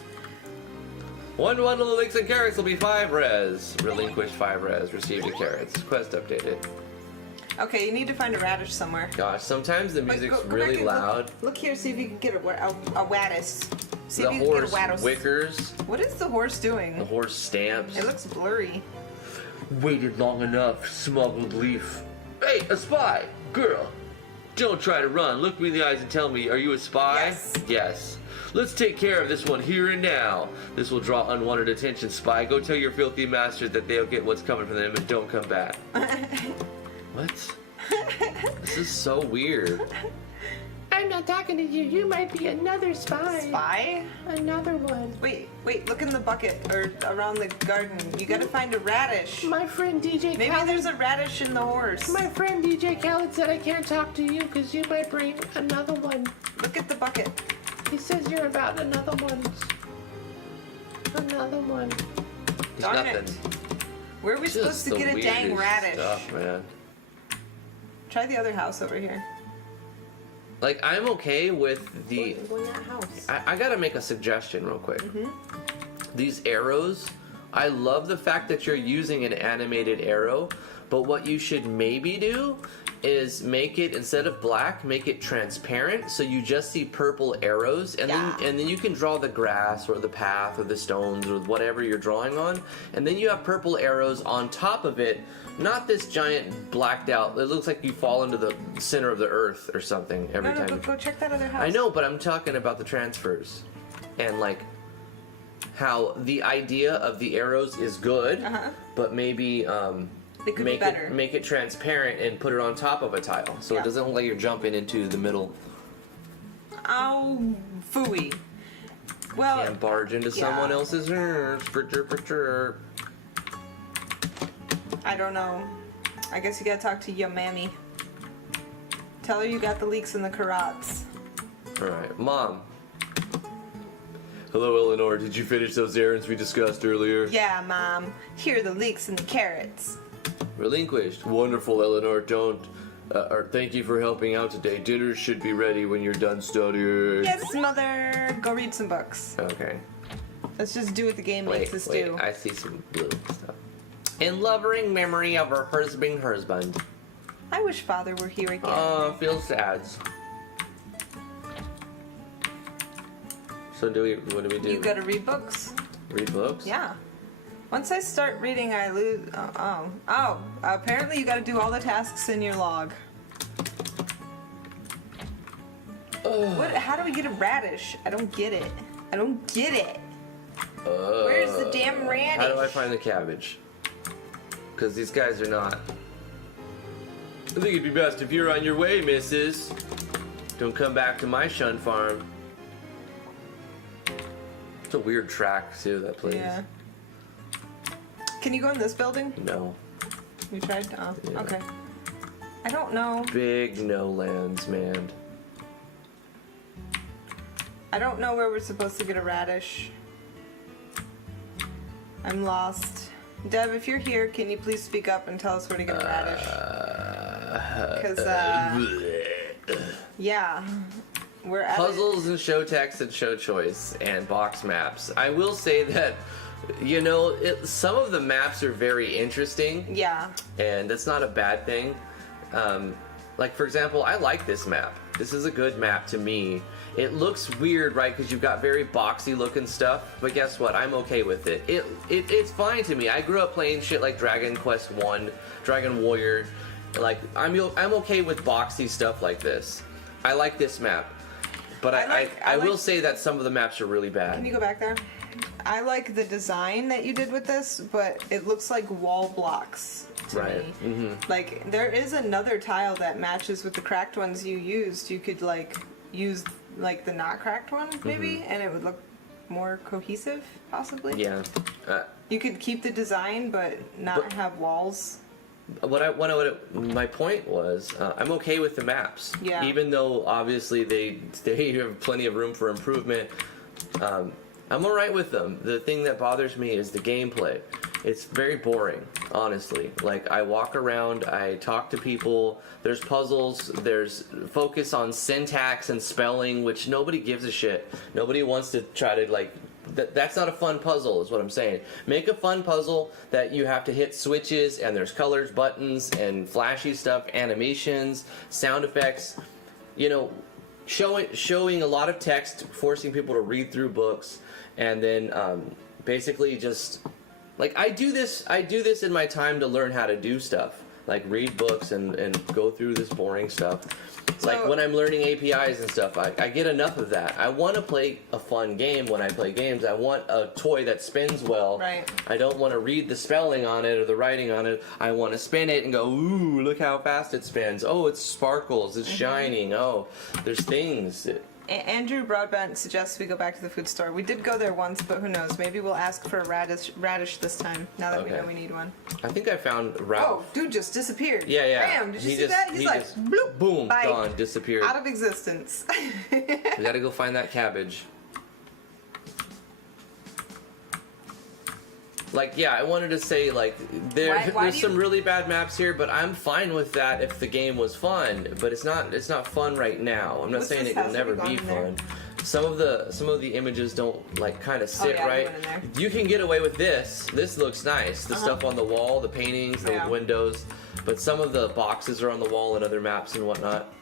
One bundle of leeks and carrots will be 5 res. Relinquished 5 res. Received the carrots. Quest updated. Okay, you need to find a radish somewhere. Gosh, sometimes the Wait, music's go back really and loud. Look here, see if you can get a radish See the if you can get a horse Wattos. wickers. What is the horse doing? The horse stamps. It looks blurry. Waited long enough, smuggled leaf. Hey, a spy! Girl! Don't try to run. Look me in the eyes and tell me, are you a spy? Yes. Yes. Let's take care of this one here and now. This will draw unwanted attention, spy. Go tell your filthy masters that they'll get what's coming for them and don't come back. What? This is so weird. I'm not talking to you. You might be another spy. Spy? Another one. Wait, look in the bucket or around the garden. You gotta find a radish. My friend DJ Maybe Khaled. there's a radish in the horse. My friend DJ Khaled said I can't talk to you because you might bring another one. Look at the bucket. He says you're about another one. Another one. There's Darn nothing. it. Where are we supposed Just to the get a dang weirdest radish? stuff, man. Try the other house over here. Like, I'm okay with the... Go in that house. I gotta make a suggestion real quick. Mm-hmm. These arrows, I love the fact that you're using an animated arrow, but what you should maybe do is make it, instead of black, make it transparent so you just see purple arrows, and then you can draw the grass or the path or the stones or whatever you're drawing on, and then you have purple arrows on top of it, not this giant blacked out, it looks like you fall into the center of the earth or something every No, time. go check that other house. I know, but I'm talking about the transfers and like how the idea of the arrows is good, but maybe They could make be better. make it transparent and put it on top of a tile, so it doesn't look like you're jumping into the middle Oh, phooey. Well, and barge into someone else's earth. For sure. I don't know. I guess you gotta talk to your mammy. Tell her you got the leeks in the carrots. All right, Mom. Hello, Eleanor. Did you finish those errands we discussed earlier? Yeah, Mom. Here are the leeks and the carrots. Relinquished. Wonderful, Eleanor. Thank you for helping out today. Dinner should be ready when you're done studying. Yes, Mother. Go read some books. Okay. Let's just do what the game makes us do. I see some blue stuff. In loving memory of her husband. I wish Father were here again. Oh, feels sad. So what do we do? You gotta read books. Read books? Yeah. Once I start reading, I lose. Apparently you gotta do all the tasks in your log. What? How do we get a radish? I don't get it. I don't get it. Where's the damn radish? How do I find the cabbage? Because these guys are not. I think it'd be best if you're on your way, missus. Don't come back to my shun farm. It's a weird track, too, that place. Yeah. Can you go in this building? No. You tried? Oh, Yeah. okay. I don't know. Big no lands, man. I don't know where we're supposed to get a radish. I'm lost. Deb, if you're here, can you please speak up and tell us where to get a radish? Because, yeah. We're at Puzzles and show text and show choice and box maps. I will say that, you know, some of the maps are very interesting. Yeah. And that's not a bad thing. Like, for example, I like this map. This is a good map to me. It looks weird, right? Because you've got very boxy looking stuff. But guess what? I'm okay with it. It's fine to me. I grew up playing shit like Dragon Quest 1, Dragon Warrior. Like, I'm okay with boxy stuff like this. I like this map. But I will say that some of the maps are really bad. Can you go back there? I like the design that you did with this, but it looks like wall blocks to me. Mm-hmm. Like, there is another tile that matches with the cracked ones you used. You could, like, use, like, the not cracked one, maybe, and it would look more cohesive, possibly. Yeah. You could keep the design, but not have walls. My point was, I'm okay with the maps. Yeah. Even though obviously they have plenty of room for improvement. I'm alright with them. The thing that bothers me is the gameplay. It's very boring, honestly. Like, I walk around, I talk to people, there's puzzles, there's focus on syntax and spelling, which nobody gives a shit. Nobody wants to try to, like, that's not a fun puzzle, is what I'm saying. Make a fun puzzle that you have to hit switches, and there's colors, buttons, and flashy stuff, animations, sound effects. You know, showing a lot of text, forcing people to read through books, and then basically just like I do this in my time to learn how to do stuff, like read books and go through this boring stuff. Like when I'm learning APIs and stuff, I get enough of that. I want to play a fun game when I play games. I want a toy that spins well. Right. I don't want to read the spelling on it or the writing on it. I want to spin it and go, ooh, look how fast it spins. Oh, it sparkles. It's shining. Oh, there's things. Andrew Broadbent suggests we go back to the food store. We did go there once, but who knows? Maybe we'll ask for a radish this time, now that we know we need one. I think I found Oh, Ralph. dude just disappeared. Yeah. Bam, did you see that? He's like, just, bloop, boom, bye. gone, disappeared. Out of existence. We gotta go find that cabbage. Like, yeah, I wanted to say, like, there's some really bad maps here, but I'm fine with that if the game was fun. But it's not fun right now. I'm not saying it will never be fun. Some of the images don't, like, kind of sit right. You can get away with this. This looks nice. The stuff on the wall, the paintings, the windows. But some of the boxes are on the wall in other maps and whatnot.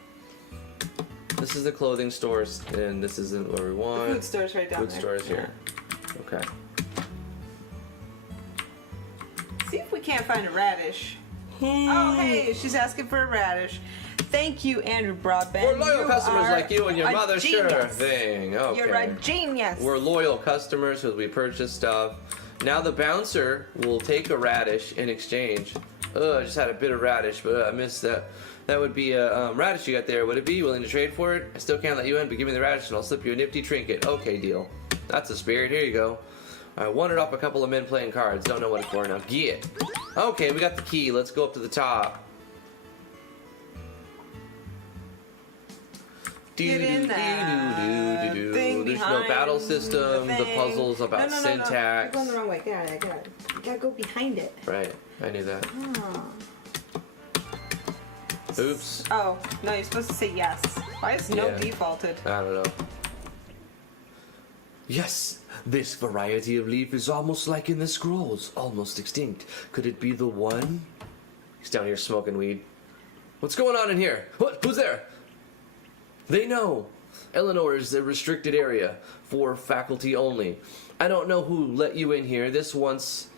This is the clothing stores, and this isn't where we want. The food store's right down there. Food store's here. Okay. See if we can't find a radish. Oh, hey, she's asking for a radish. Thank you, Andrew Broadbent. We're loyal customers like you and your mother, genius. sure thing. Okay. You're a genius. We're loyal customers because we purchase stuff. Now the bouncer will take a radish in exchange. I just had a bit of radish, but I missed that. That would be a radish you got there. Would it be willing to trade for it? I still can't let you in, but give me the radish and I'll slip you a nifty trinket. Okay, deal. That's the spirit. Here you go. I wandered off a couple of men playing cards. Don't know what it's for now. Get. Okay, we got the key. Let's go up to the top. Get in that thing There's no battle behind system. The puzzle's about no. syntax. You're going the wrong way. Got it. You gotta go behind it. Right. I knew that. Oh. Oops. Oh, no, you're supposed to say yes. Why is no Yeah. defaulted? I don't know. Yes, this variety of leaf is almost like in the scrolls, almost extinct. Could it be the one? He's down here smoking weed. What's going on in here? What? Who's there? They know. Eleanor is the restricted area for faculty only. I don't know who let you in here. This once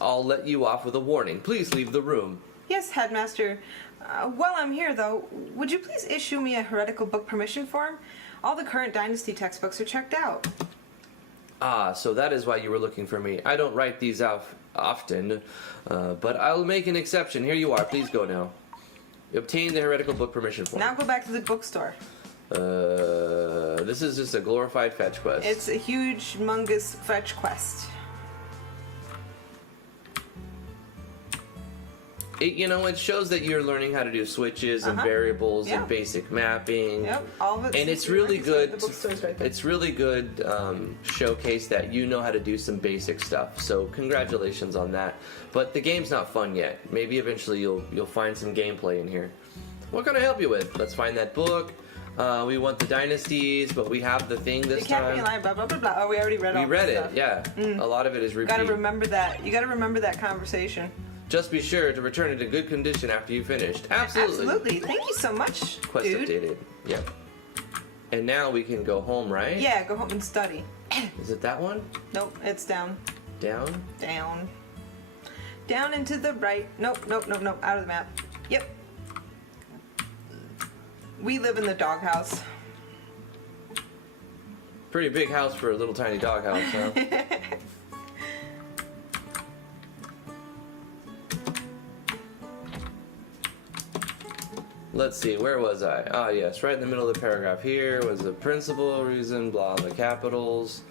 I'll let you off with a warning. Please leave the room. Yes, Headmaster. While I'm here, though, would you please issue me a heretical book permission form? All the current Dynasty textbooks are checked out. Ah, so that is why you were looking for me. I don't write these out often, but I'll make an exception. Here you are. Please go now. Obtain the heretical book permission form. Now go back to the bookstore. This is just a glorified fetch quest. It's a huge, humongous fetch quest. It shows that you're learning how to do switches and variables and basic mapping. Yep, all of it. And it's really good. The bookstore's right there. It's really good showcase that you know how to do some basic stuff. So congratulations on that. But the game's not fun yet. Maybe eventually you'll find some gameplay in here. What can I help you with? Let's find that book. We want the dynasties, but we have the thing this You can't time. be lying, blah, blah, blah, blah. Oh, we already read all We read this it, stuff. yeah. A lot of it is You repeat. gotta remember that. You gotta remember that conversation. Just be sure to return it in good condition after you finished. Absolutely. Absolutely. Thank you so much, Quest dude. updated. Yep. And now we can go home, right? Yeah, go home and study. Is it that one? Nope, it's down. Down? Down. Down and to the right. Nope. Out of the map. Yep. We live in the doghouse. Pretty big house for a little tiny doghouse, huh? Let's see, where was I? Ah, yes, right in the middle of the paragraph here was the principal reason, blah, the capitals.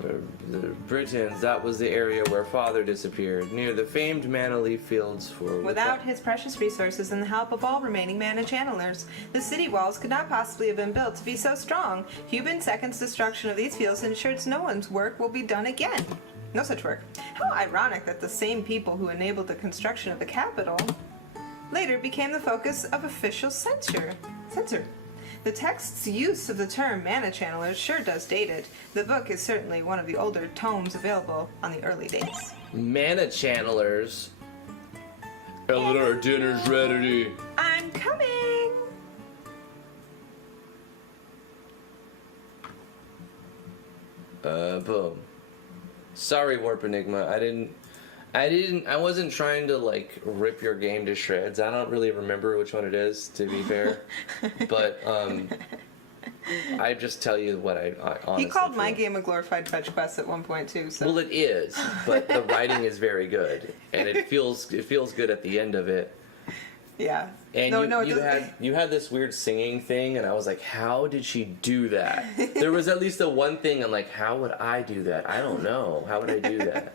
The Britons, that was the area where father disappeared, near the famed mana leaf fields for... Without his precious resources and the help of all remaining mana channelers, the city walls could not possibly have been built to be so strong. Cuban II's destruction of these fields ensures no one's work will be done again. No such work. How ironic that the same people who enabled the construction of the capital later became the focus of official censor. The text's use of the term mana channelers sure does date it. The book is certainly one of the older tomes available on the early dates. Mana channelers. Eleanor, dinner's ready. I'm coming! Boom. Sorry, Warp Enigma. I wasn't trying to like rip your game to shreds. I don't really remember which one it is, to be fair. But I just tell you what I honestly He called feel. my game a glorified fetch quest at one point too. So. Well, it is, but the writing is very good, and it feels good at the end of it. Yeah. And you had this weird singing thing, and I was like, how did she do that? There was at least the one thing I'm like, how would I do that? I don't know. How would I do that?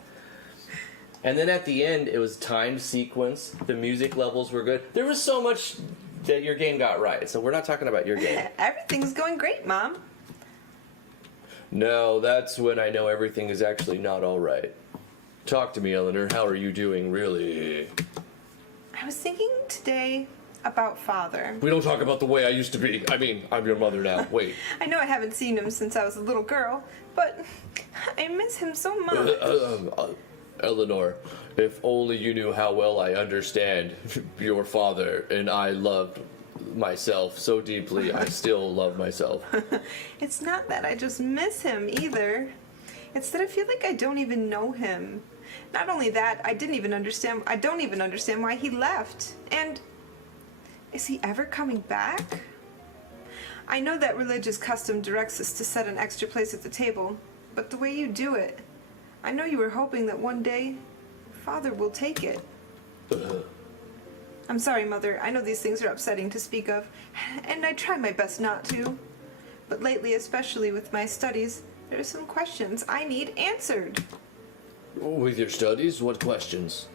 And then at the end, it was timed sequence. The music levels were good. There was so much that your game got right. So we're not talking about your game. Everything's going great, Mom. No, that's when I know everything is actually not all right. Talk to me, Eleanor. How are you doing, really? I was thinking today about Father. We don't talk about the way I used to be. I mean, I'm your mother now. Wait. I know I haven't seen him since I was a little girl, but I miss him so much. Eleanor, if only you knew how well I understand your father, and I loved myself so deeply, I still love myself. It's not that I just miss him either. It's that I feel like I don't even know him. Not only that, I don't even understand why he left. And is he ever coming back? I know that religious custom directs us to set an extra place at the table, but the way you do it, I know you were hoping that one day Father will take it. I'm sorry, Mother. I know these things are upsetting to speak of, and I try my best not to. But lately, especially with my studies, there are some questions I need answered. With your studies? What questions?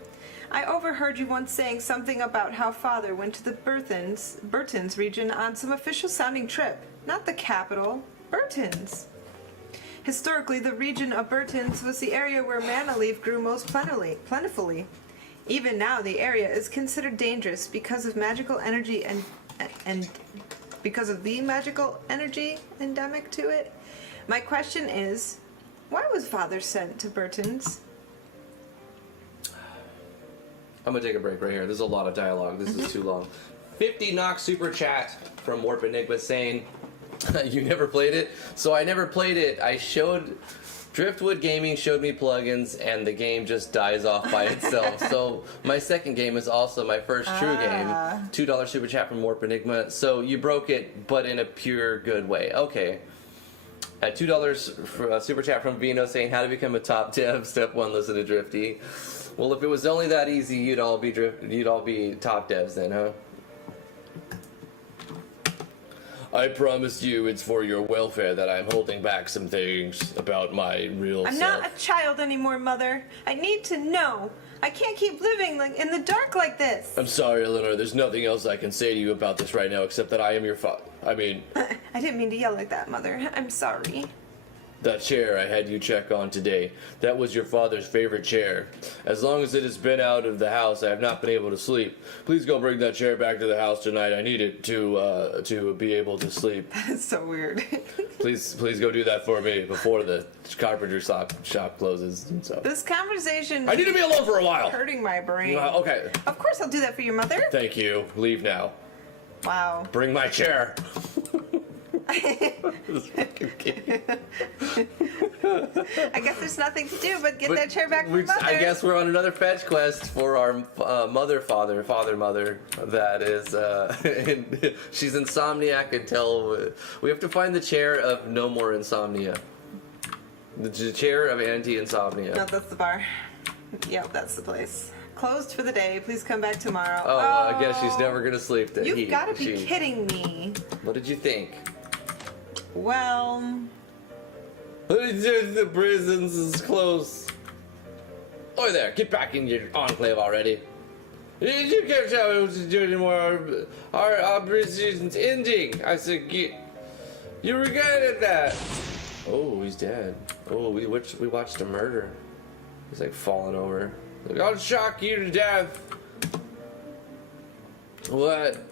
I overheard you once saying something about how Father went to the Burtons region on some official-sounding trip. Not the capital, Burtons. Historically, the region of Burtons was the area where mana leaf grew most plentifully. Even now, the area is considered dangerous because of magical energy and because of the magical energy endemic to it. My question is, why was Father sent to Burtons? I'm gonna take a break right here. There's a lot of dialogue. This is too long. 50 knock super chat from Warp Enigma saying, you never played it? So I never played it. I showed... Driftwood Gaming showed me plugins, and the game just dies off by itself. So my second game is also my first true game. $2 super chat from Warp Enigma. So you broke it, but in a pure good way. Okay. At $2 for a super chat from Vino saying how to become a top dev. Step 1, listen to Drifty. Well, if it was only that easy, you'd all be top devs then, huh? I promise you it's for your welfare that I'm holding back some things about my real self. I'm not a child anymore, Mother. I need to know. I can't keep living in the dark like this. I'm sorry, Eleanor. There's nothing else I can say to you about this right now except that I am your father. I mean... I didn't mean to yell like that, Mother. I'm sorry. That chair I had you check on today, that was your father's favorite chair. As long as it has been out of the house, I have not been able to sleep. Please go bring that chair back to the house tonight. I need it to be able to sleep. That's so weird. Please go do that for me before the carpenter shop closes and stuff. This conversation... I need to be alone for a while. Hurting my brain. Okay. Of course I'll do that for you, Mother. Thank you. Leave now. Wow. Bring my chair. I guess there's nothing to do but get that chair back from Mother. I guess we're on another fetch quest for our mother. That is, and she's insomniac until we have to find the chair of no more insomnia. The chair of anti-insomnia. No, that's the bar. Yep, that's the place. Closed for the day. Please come back tomorrow. Oh, I guess she's never gonna sleep. You've got to be kidding me. What did you think? Well... The prisons is close. Oi there, get back in your enclave already. You can't tell me what to do anymore. Our prison's ending. I said, you regretted that. Oh, he's dead. Oh, we watched a murder. He's like falling over. Like, I'll shock you to death. What?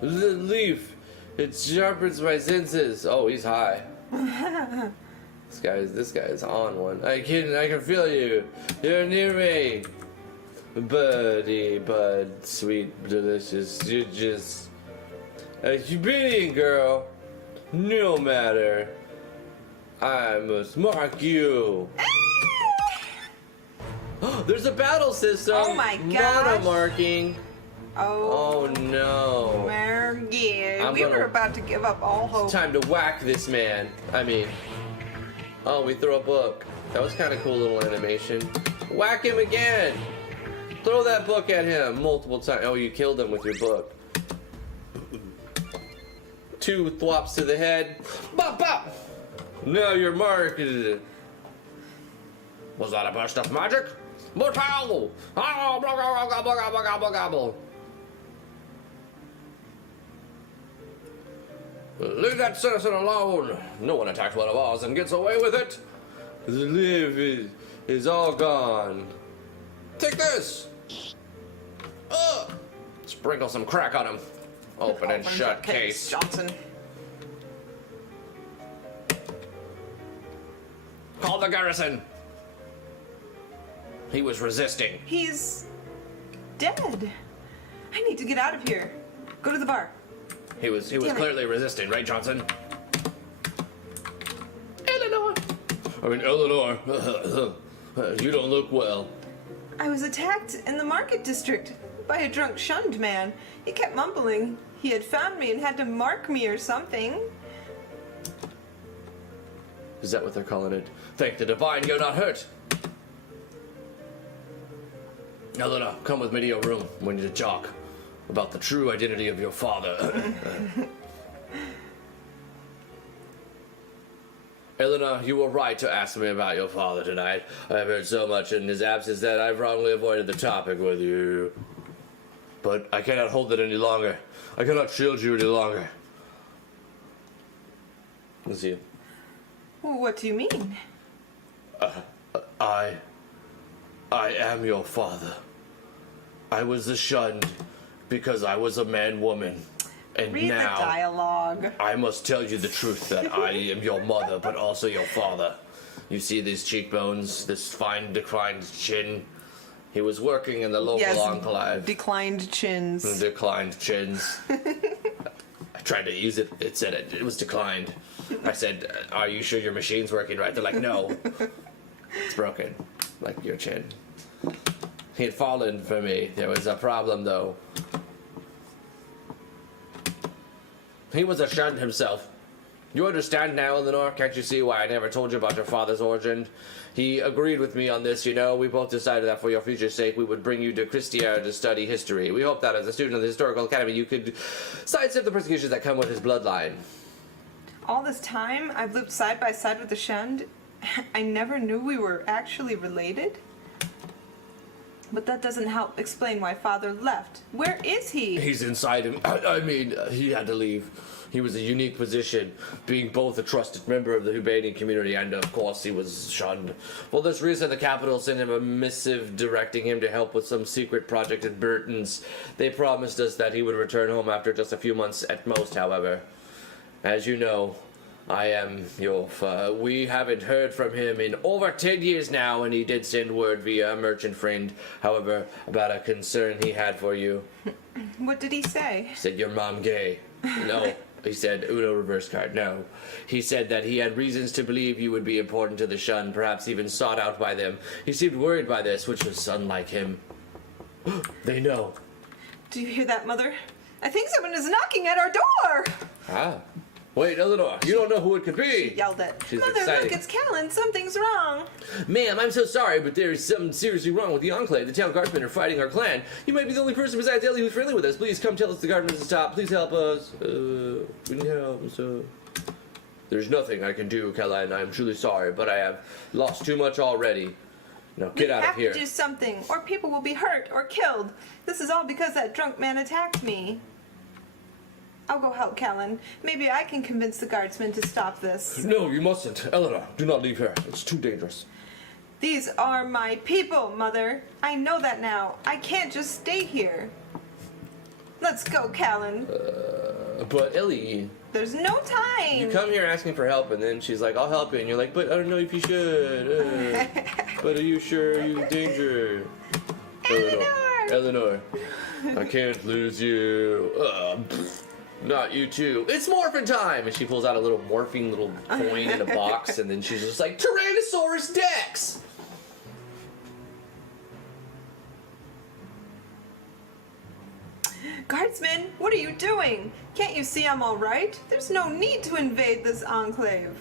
The leaf. It sharpens my senses. Oh, he's high. This guy is on one. I can feel you. You're near me. Buddy, bud, sweet, delicious. You're just a human girl. No matter. I must mark you. There's a battle system. Oh my gosh. Monomarking. Oh, Oh no. yeah. I'm We were gonna- about to give up all hope. Time to whack this man. I mean, oh, we throw a book. That was kind of cool little animation. Whack him again. Throw that book at him multiple times. Oh, you killed him with your book. 2 thwops to the head. Bop, bop. Now you're marked. Was that a burst of magic? Mortal! Ah, blah, blah, blah, blah, blah, blah, blah, blah. Leave that citizen alone. No one attacks one of ours and gets away with it. The live is all gone. Take this. Sprinkle some crack on him. Open and shut case. Johnson. Call the garrison. He was resisting. He's dead. I need to get out of here. Go to the bar. He was Damn it. clearly resisting, right, Johnson? Eleanor. I mean, Eleanor, you don't look well. I was attacked in the market district by a drunk shunned man. He kept mumbling he had found me and had to mark me or something. Is that what they're calling it? Thank the divine you're not hurt. Eleanor, come with me to your room. We need to talk about the true identity of your father. Eleanor, you were right to ask me about your father tonight. I've heard so much in his absence that I've wrongly avoided the topic with you. But I cannot hold it any longer. I cannot shield you any longer. Let's see. What do you mean? I am your father. I was shunned because I was a man-woman. And Read now the dialogue. I must tell you the truth that I am your mother, but also your father. You see these cheekbones, this fine declined chin? He was working in the local enclave. Declined chins. Declined chins. I tried to use it. It said it was declined. I said, are you sure your machine's working right? They're like, no. It's broken. Like your chin. He had fallen for me. There was a problem, though. He was shunned himself. You understand now, Eleanor? Can't you see why I never told you about your father's origin? He agreed with me on this, you know. We both decided that for your future's sake, we would bring you to Christia to study history. We hope that as a student of the Historical Academy, you could sidestep the persecutions that come with his bloodline. All this time, I've lived side by side with the shunned. I never knew we were actually related. But that doesn't help explain why father left. Where is he? He's inside him. I mean, he had to leave. He was a unique position, being both a trusted member of the Hubanian community and, of course, he was shunned. For this reason, the Capitol sent him a missive directing him to help with some secret project at Burton's. They promised us that he would return home after just a few months at most, however. As you know, I am your we haven't heard from him in over 10 years now, and he did send word via a merchant friend, however, about a concern he had for you. What did he say? He said, your mom gay. No. He said, Uno reverse card. No. He said that he had reasons to believe you would be important to the Shun, perhaps even sought out by them. He seemed worried by this, which was unlike him. They know. Do you hear that, Mother? I think someone is knocking at our door! Ah. Wait, Eleanor, you don't know who it could be. She yelled at. She's Mother, excited. look, it's Callan. Something's wrong. Ma'am, I'm so sorry, but there is something seriously wrong with the Enclave. The town guardsmen are fighting our clan. You might be the only person besides Ellie who's friendly with us. Please come tell us the garden is stopped. Please help us. We need help, so... There's nothing I can do, Callan. I'm truly sorry, but I have lost too much already. Now get out of here. We have to do something, or people will be hurt or killed. This is all because that drunk man attacked me. I'll go help Callan. Maybe I can convince the guardsmen to stop this. No, you mustn't. Eleanor, do not leave here. It's too dangerous. These are my people, Mother. I know that now. I can't just stay here. Let's go, Callan. But Ellie, There's no time. you come here asking for help, and then she's like, I'll help you. And you're like, but I don't know if you should. But are you sure you're in danger? Eleanor! Eleanor, I can't lose you. Not you too. It's morphin' time! And she pulls out a little morphing little coin in a box, and then she's just like, Tyrannosaurus Dex! Guardsman, what are you doing? Can't you see I'm all right? There's no need to invade this enclave.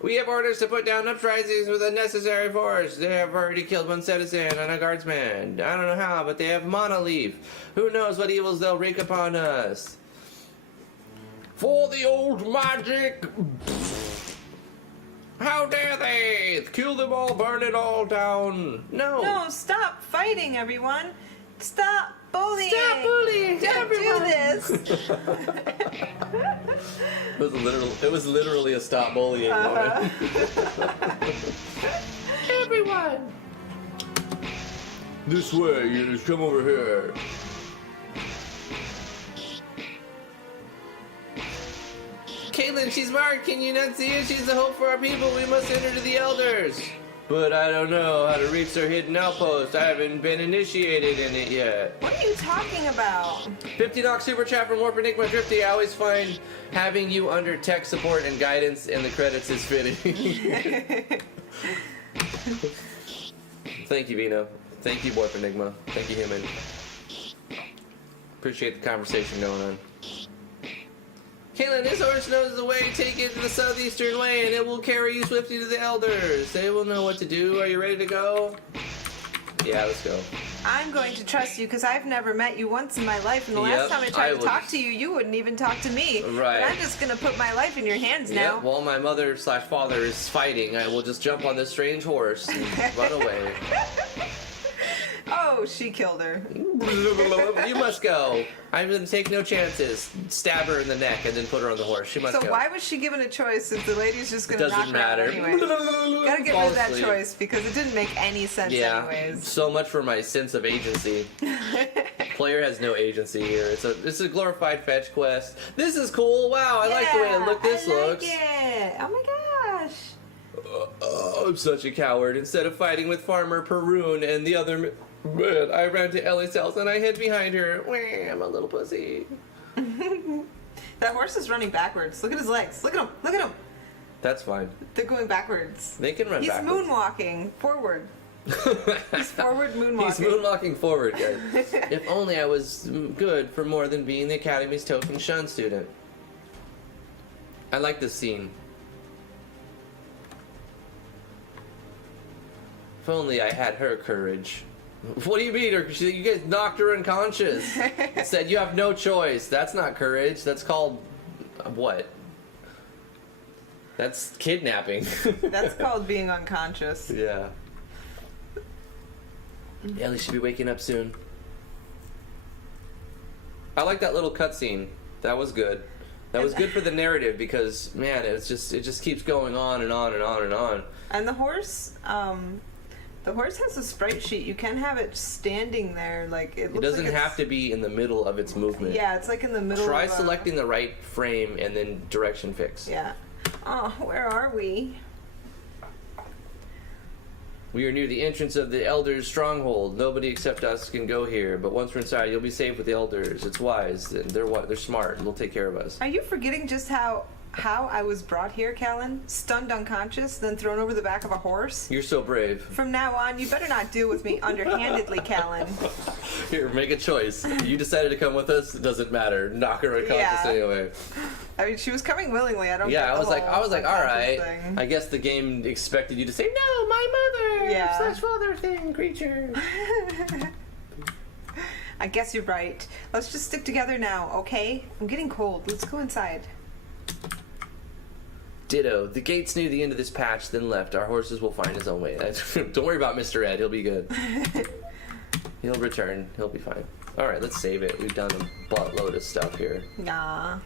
We have orders to put down uprisings with a necessary force. They have already killed one citizen and a guardsman. I don't know how, but they have monolith. Who knows what evils they'll wreak upon us? For the old magic! How dare they! Kill them all, burn it all down. No. No, stop fighting, everyone. Stop bullying. Stop bullying, Don't everyone. do this. It was literally a stop bullying moment. Everyone. This way, you just come over here. Caitlin, she's marked. Can you not see her? She's the hope for our people. We must enter to the elders. But I don't know how to reach their hidden outpost. I haven't been initiated in it yet. What are you talking about? 50 Knock Super Chat from Warp Enigma Drifty. I always find having you under tech support and guidance in the credits is fitting. Thank you, Vino. Thank you, Warp Enigma. Thank you, Human. Appreciate the conversation going on. Caitlin, this horse knows the way. Take it to the southeastern way, and it will carry you swiftly to the elders. They will know what to do. Are you ready to go? Yeah, let's go. I'm going to trust you because I've never met you once in my life, and the last time I tried to talk to you, you wouldn't even talk to me. Right. But I'm just going to put my life in your hands now. Yeah, while my mother/father is fighting, I will just jump on this strange horse and run away. Oh, she killed her. You must go. I'm going to take no chances. Stab her in the neck and then put her on the horse. She must So go. why was she given a choice if the lady's just going to knock Doesn't her out matter. anyway? Gotta get Fall rid of that asleep. choice because it didn't make any sense Yeah, anyways. so much for my sense of agency. Player has no agency here. It's a glorified fetch quest. This is cool. Wow, I like the way it looks. Like it. Oh my gosh. Oh, I'm such a coward. Instead of fighting with Farmer Peroon and the other man, I ran to Ellie's house and I hid behind her. Wah, I'm a little pussy. That horse is running backwards. Look at his legs. Look at him. Look at him. That's fine. They're going backwards. They can run He's backwards. moonwalking forward. He's forward moonwalking. He's moonwalking forward, guys. If only I was good for more than being the Academy's token shun student. I like this scene. If only I had her courage. What do you mean? You guys knocked her unconscious. Said you have no choice. That's not courage. That's called what? That's kidnapping. That's called being unconscious. Yeah. Ellie should be waking up soon. I like that little cutscene. That was good. That was good for the narrative because man, it just keeps going on and on and on and on. And the horse has a sprite sheet. You can have it standing there, like it looks. It doesn't like have to be in the middle of its movement. Yeah, it's like in the middle. Try of selecting the right frame and then direction fix. Yeah. Oh, where are we? We are near the entrance of the Elders' stronghold. Nobody except us can go here, but once we're inside, you'll be safe with the Elders. It's wise. They're smart. They'll take care of us. Are you forgetting just how I was brought here, Callan? Stunned unconscious, then thrown over the back of a horse? You're so brave. From now on, you better not deal with me underhandedly, Callan. Here, make a choice. You decided to come with us. It doesn't matter. Knock her unconscious Yeah. anyway. I mean, she was coming willingly. I don't. Yeah, get I was like, all unconscious right. thing. I guess the game expected you to say no, my mother. Yeah. /father thing creature. I guess you're right. Let's just stick together now, okay? I'm getting cold. Let's go inside. Ditto. The gate's near the end of this patch, then left. Our horses will find his own way. Don't worry about Mr. Ed. He'll be good. He'll return. He'll be fine. All right, let's save it. We've done a buttload of stuff here. Nah.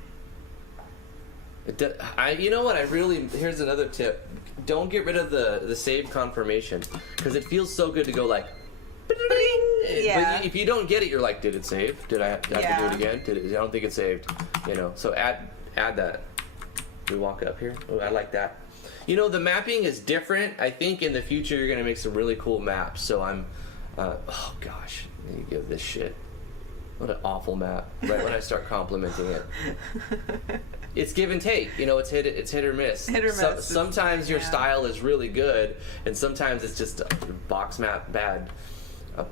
You know what? Here's another tip. Don't get rid of the save confirmation because it feels so good to go like. Yeah. But if you don't get it, you're like, did it save? Did I have to do Yeah. it again? I don't think it saved. So add that. We walk up here. Oh, I like that. The mapping is different. I think in the future you're gonna make some really cool maps. So I'm, oh gosh, let me give this shit. What an awful map. Right when I start complimenting it. It's give and take. You know, it's hit or miss. Hit or miss. Sometimes your style is really good, and sometimes it's just box map bad.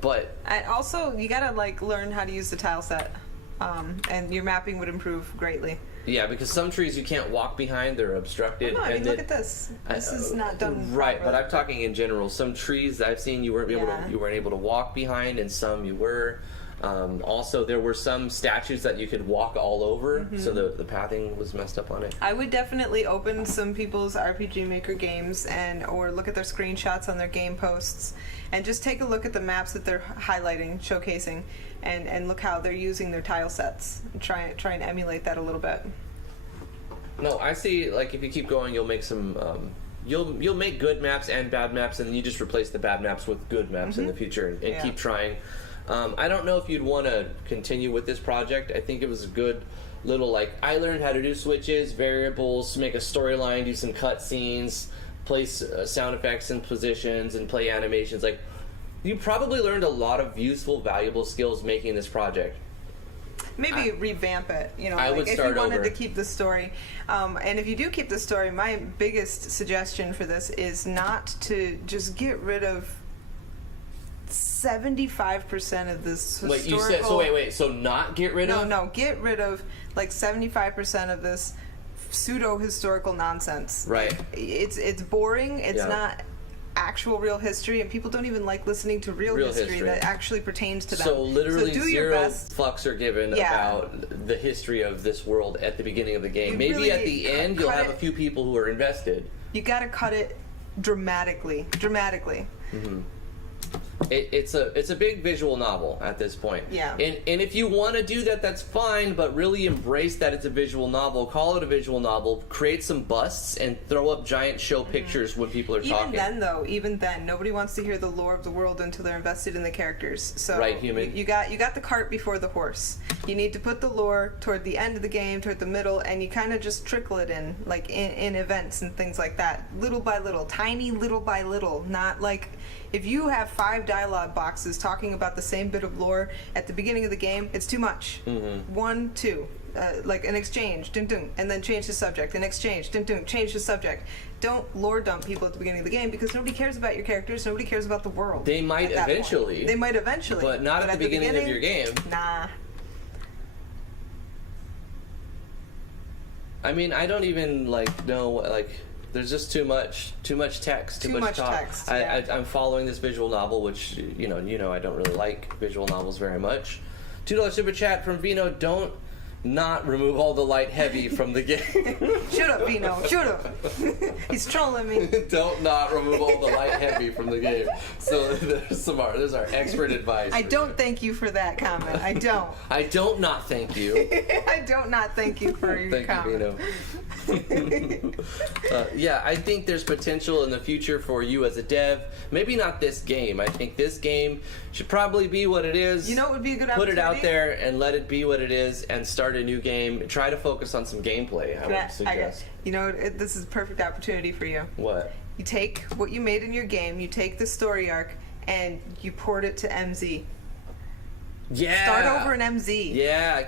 But And also, you gotta like learn how to use the tile set, and your mapping would improve greatly. yeah, because some trees you can't walk behind; they're obstructed. No, I mean, and look at this. This is not done right. But properly. I'm talking in general. Some trees that I've seen you weren't able to walk behind, and some you were. Also, there were some statues that you could walk all over, so the pathing was messed up on it. I would definitely open some people's RPG Maker games or look at their screenshots on their game posts, and just take a look at the maps that they're highlighting, showcasing, and look how they're using their tile sets. And try and emulate that a little bit. No, I see. Like if you keep going, you'll make some. You'll make good maps and bad maps, and then you just replace the bad maps with good maps in the future, and keep trying. I don't know if you'd want to continue with this project. I think it was a good little, like, I learned how to do switches, variables, make a storyline, do some cutscenes, place sound effects and positions, and play animations. Like, you probably learned a lot of useful, valuable skills making this project. Maybe revamp it, you know, I like would if start you wanted over. to keep the story. And if you do keep the story, my biggest suggestion for this is not to just get rid of 75% of this Wait, historical... you said, so wait, so not get rid of? No, get rid of like 75% of this pseudo-historical nonsense. Right. It's boring, it's Yeah. not actual real history, and people don't even like listening to real history that actually pertains to them. So literally do your zero best. fucks are given about the history of this world at the beginning of the game. You Maybe really at the end you'll cut have it. a few people who are invested. You gotta cut it dramatically. It's a big visual novel at this point. Yeah. And if you want to do that, that's fine, but really embrace that it's a visual novel. Call it a visual novel. Create some busts and throw up giant show pictures when people are talking. Even then, nobody wants to hear the lore of the world until they're invested in the characters. So Right, human. You got the cart before the horse. You need to put the lore toward the end of the game, toward the middle, and you kind of just trickle it in, like in events and things like that, little by little, tiny little by little. Not like if you have 5 dialogue boxes talking about the same bit of lore at the beginning of the game, it's too much. 1, 2. Like an exchange, dun dun, and then change the subject. An exchange, dun dun, change the subject. Don't lore dump people at the beginning of the game because nobody cares about your characters. Nobody cares about the world. They might at that point. eventually. They might eventually, But not at the beginning of your game. Nah. I mean, I don't even know there's just too much text, too much talk. Text, yeah. I'm following this visual novel, which you know I don't really like visual novels very much. $2 super chat from Vino. Don't not remove all the light heavy from the game. Shut up, Vino. Shut up. He's trolling me. Don't not remove all the light heavy from the game. So there's our expert advice. I don't thank you for that comment. I don't. I don't not thank you. I don't not thank you for your Thank comment. you, Vino. Yeah, I think there's potential in the future for you as a dev. Maybe not this game. I think this game should probably be what it is. You know what would be a good Put opportunity? it out there and let it be what it is and start a new game. Try to focus on some gameplay, I would suggest. You know, this is a perfect opportunity for you. What? You take what you made in your game, you take the story arc, and you port it to MZ. Yeah. Start over in MZ. Yeah,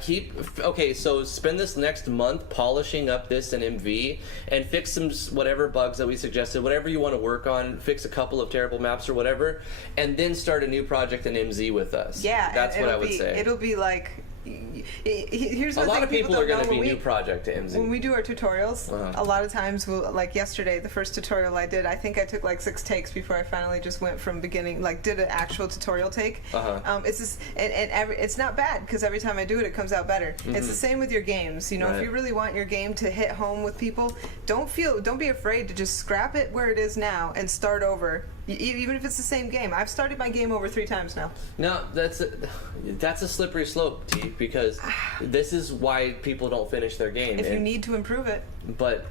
okay, so spend this next month polishing up this in MV and fix some whatever bugs that we suggested, whatever you want to work on, fix a couple of terrible maps or whatever, and then start a new project in MZ with us. Yeah, That's what I would say. It'll be like, here's A what lot of people are going to be new project to MZ. When we do our tutorials, a lot of times, like yesterday, the first tutorial I did, I think I took like 6 takes before I finally just went from beginning, like did an actual tutorial take. It's just, it's not bad because every time I do it, it comes out better. It's the same with your games. You know, if you really want your game to hit home with people, don't be afraid to just scrap it where it is now and start over. Even if it's the same game. I've started my game over 3 times now. No, that's a slippery slope, T, because this is why people don't finish their game. If you need to improve it. But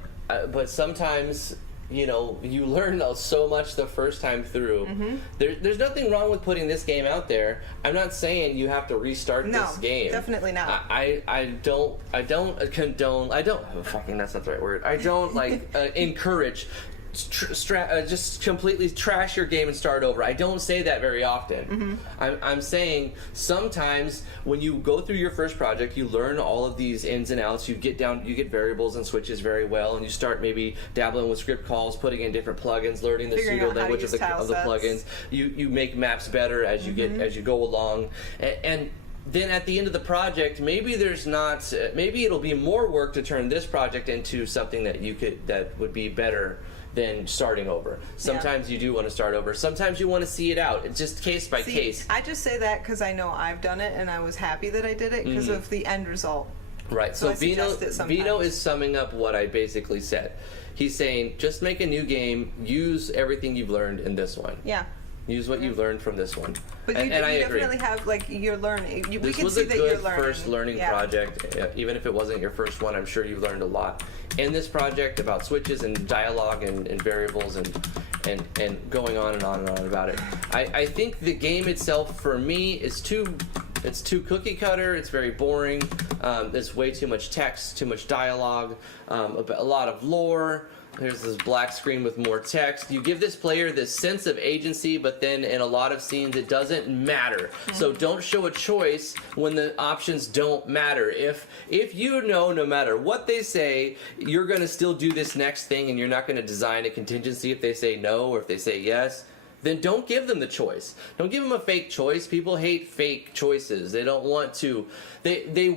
sometimes, you know, you learn so much the first time through. There's nothing wrong with putting this game out there. I'm not saying you have to restart this game. No, definitely not. I don't condone. Fucking, that's not the right word. I don't encourage just completely trash your game and start over. I don't say that very often. I'm saying sometimes when you go through your first project, you learn all of these ins and outs. You get variables and switches very well, and you start maybe dabbling with script calls, putting in different plugins, learning the Figuring pseudo out how to language use of tile the sets. plugins. You make maps better as you as you go along, and then at the end of the project, maybe it'll be more work to turn this project into something that would be better than starting over. Sometimes you do want to start over. Sometimes you want to see it out. It's just case by case. I just say that because I know I've done it, and I was happy that I did it because of the end result. Right. So So I suggest it sometimes. Vino is summing up what I basically said. He's saying just make a new game. Use everything you've learned in this one. Yeah. Use what you've learned from this one. But and you I agree. definitely have, like, you're learning. We This can was see a that you're good learning. first learning Yeah. project. Even if it wasn't your first one, I'm sure you've learned a lot in this project about switches and dialogue and variables and going on and on and on about it. I think the game itself, for me, is too cookie cutter. It's very boring. There's way too much text, too much dialogue, a lot of lore. There's this black screen with more text. You give this player this sense of agency, but then in a lot of scenes it doesn't matter. So don't show a choice when the options don't matter. If you know no matter what they say, you're going to still do this next thing, and you're not going to design a contingency if they say no or if they say yes, then don't give them the choice. Don't give them a fake choice. People hate fake choices. They don't want to. They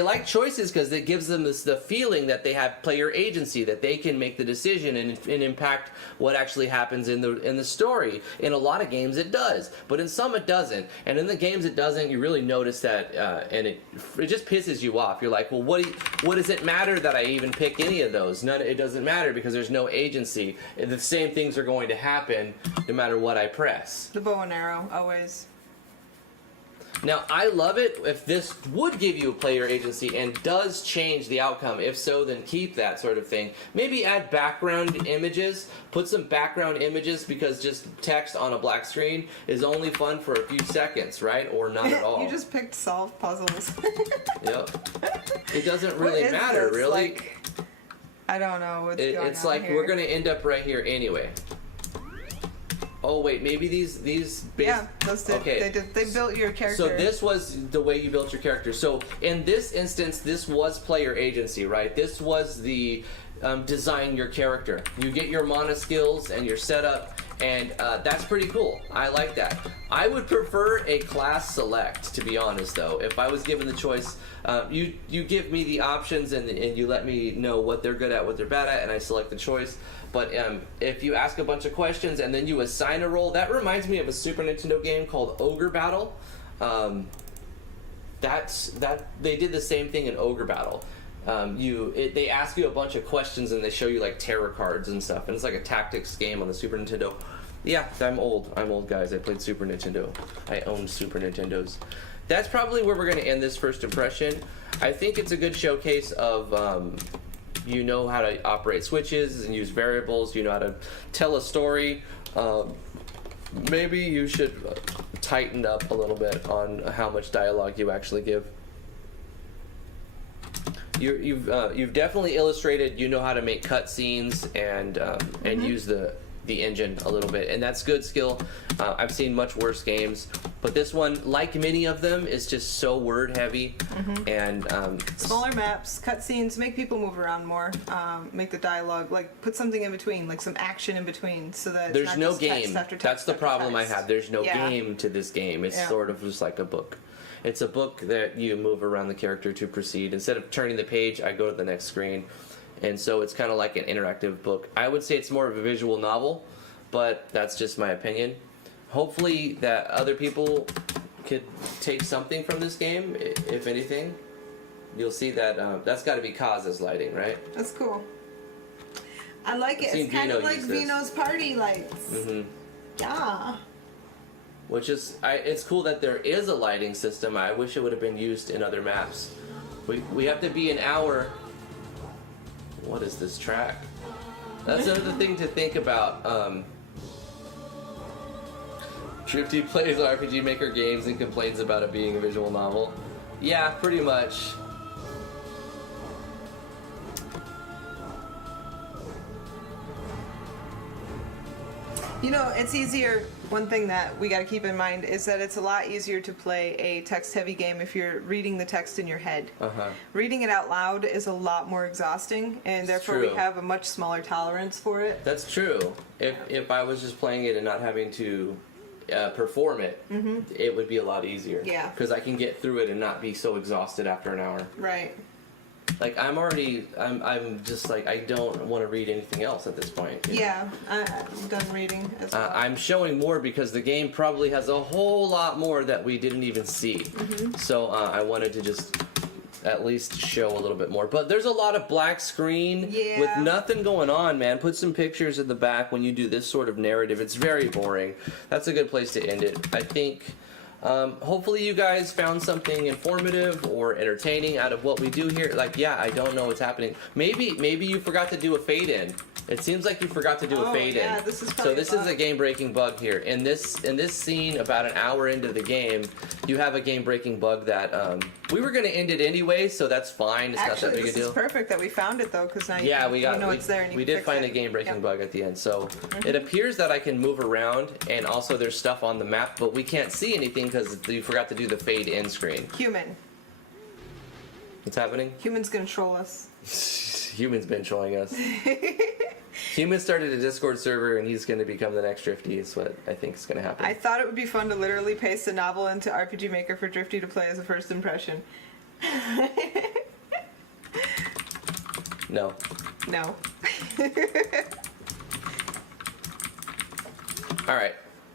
like choices because it gives them the feeling that they have player agency, that they can make the decision and impact what actually happens in the story. In a lot of games it does, but in some it doesn't. And in the games it doesn't, you really notice that, and it just pisses you off. You're like, well, what does it matter that I even pick any of those? It doesn't matter because there's no agency. The same things are going to happen no matter what I press. The bow and arrow, always. Now, I love it if this would give you a player agency and does change the outcome. If so, then keep that sort of thing. Maybe add background images. Put some background images, because just text on a black screen is only fun for a few seconds, right? Or not at all. You just picked solve puzzles. Yep. It doesn't What really is matter, this? really. Like, I don't know what's going on It's like here. we're going to end up right here anyway. Oh wait, maybe these Yeah, those did. Okay. They built your character. So this was the way you built your character. So in this instance, this was player agency, right? This was the design your character. You get your mana skills and your setup, and that's pretty cool. I like that. I would prefer a class select, to be honest, though. If I was given the choice, you give me the options and you let me know what they're good at, what they're bad at, and I select the choice. But if you ask a bunch of questions and then you assign a role, that reminds me of a Super Nintendo game called Ogre Battle. They did the same thing in Ogre Battle. They ask you a bunch of questions and they show you like tarot cards and stuff, and it's like a tactics game on the Super Nintendo. Yeah, I'm old, guys. I played Super Nintendo. I owned Super Nintendos. That's probably where we're going to end this first impression. I think it's a good showcase of you know how to operate switches and use variables. You know how to tell a story. Maybe you should tighten up a little bit on how much dialogue you actually give. You've definitely illustrated. You know how to make cutscenes and use the engine a little bit, and that's good skill. I've seen much worse games, but this one, like many of them, is just so word heavy. And smaller maps, cutscenes, make people move around more. Make the dialogue, like, put something in between, like some action in between, so that it's there's not no just game. text after text That's the after problem text. I have. There's no Yeah. game to this game. It's Yeah. sort of just like a book. It's a book that you move around the character to proceed. Instead of turning the page, I go to the next screen. And so it's kind of like an interactive book. I would say it's more of a visual novel, but that's just my opinion. Hopefully that other people could take something from this game, if anything. You'll see that that's got to be Kaz's lighting, right? That's cool. I like it. I've seen It's kind Vino of like use this. Vino's party lights. Mm-hmm. Yeah. Which is, it's cool that there is a lighting system. I wish it would have been used in other maps. We have to be an hour. What is this track? That's another thing to think about. Drifty plays RPG Maker games and complains about it being a visual novel. Yeah, pretty much. You know, it's easier. One thing that we got to keep in mind is that it's a lot easier to play a text-heavy game if you're reading the text in your head. Reading it out loud is a lot more exhausting, and therefore we true. have a much smaller tolerance for it. That's true. If I was just playing it and not having to perform it, it would be a lot easier. Yeah. Because I can get through it and not be so exhausted after an hour. Right. Like, I'm just like, I don't want to read anything else at this point. you know? Yeah, I'm done reading as well. I'm showing more because the game probably has a whole lot more that we didn't even see. So I wanted to just at least show a little bit more. But there's a lot of black screen with Yeah. nothing going on, man. Put some pictures in the back when you do this sort of narrative. It's very boring. That's a good place to end it. I think hopefully you guys found something informative or entertaining out of what we do here. Like, yeah, I don't know what's happening. Maybe you forgot to do a fade in. It seems like you forgot to do a fade yeah, in. this is So probably this a is a bug. game-breaking bug here. In this scene, about an hour into the game, you have a game-breaking bug that we were going to end it anyway, so that's fine. It's not Actually, that big a this deal. is perfect that we found it though, because now you, Yeah, can, we know it's there and you we can did fix find it. a game-breaking Yep. bug at the end. So it appears that I can move around, and also there's stuff on the map, but we can't see anything because you forgot to do the fade in screen. Human. What's happening? Humans control us. Humans been showing us. Human started a Discord server, and he's going to become the next Drifty. Is what I think is going to happen. I thought it would be fun to literally paste a novel into RPG Maker for Drifty to play as a first impression. No. No. All right.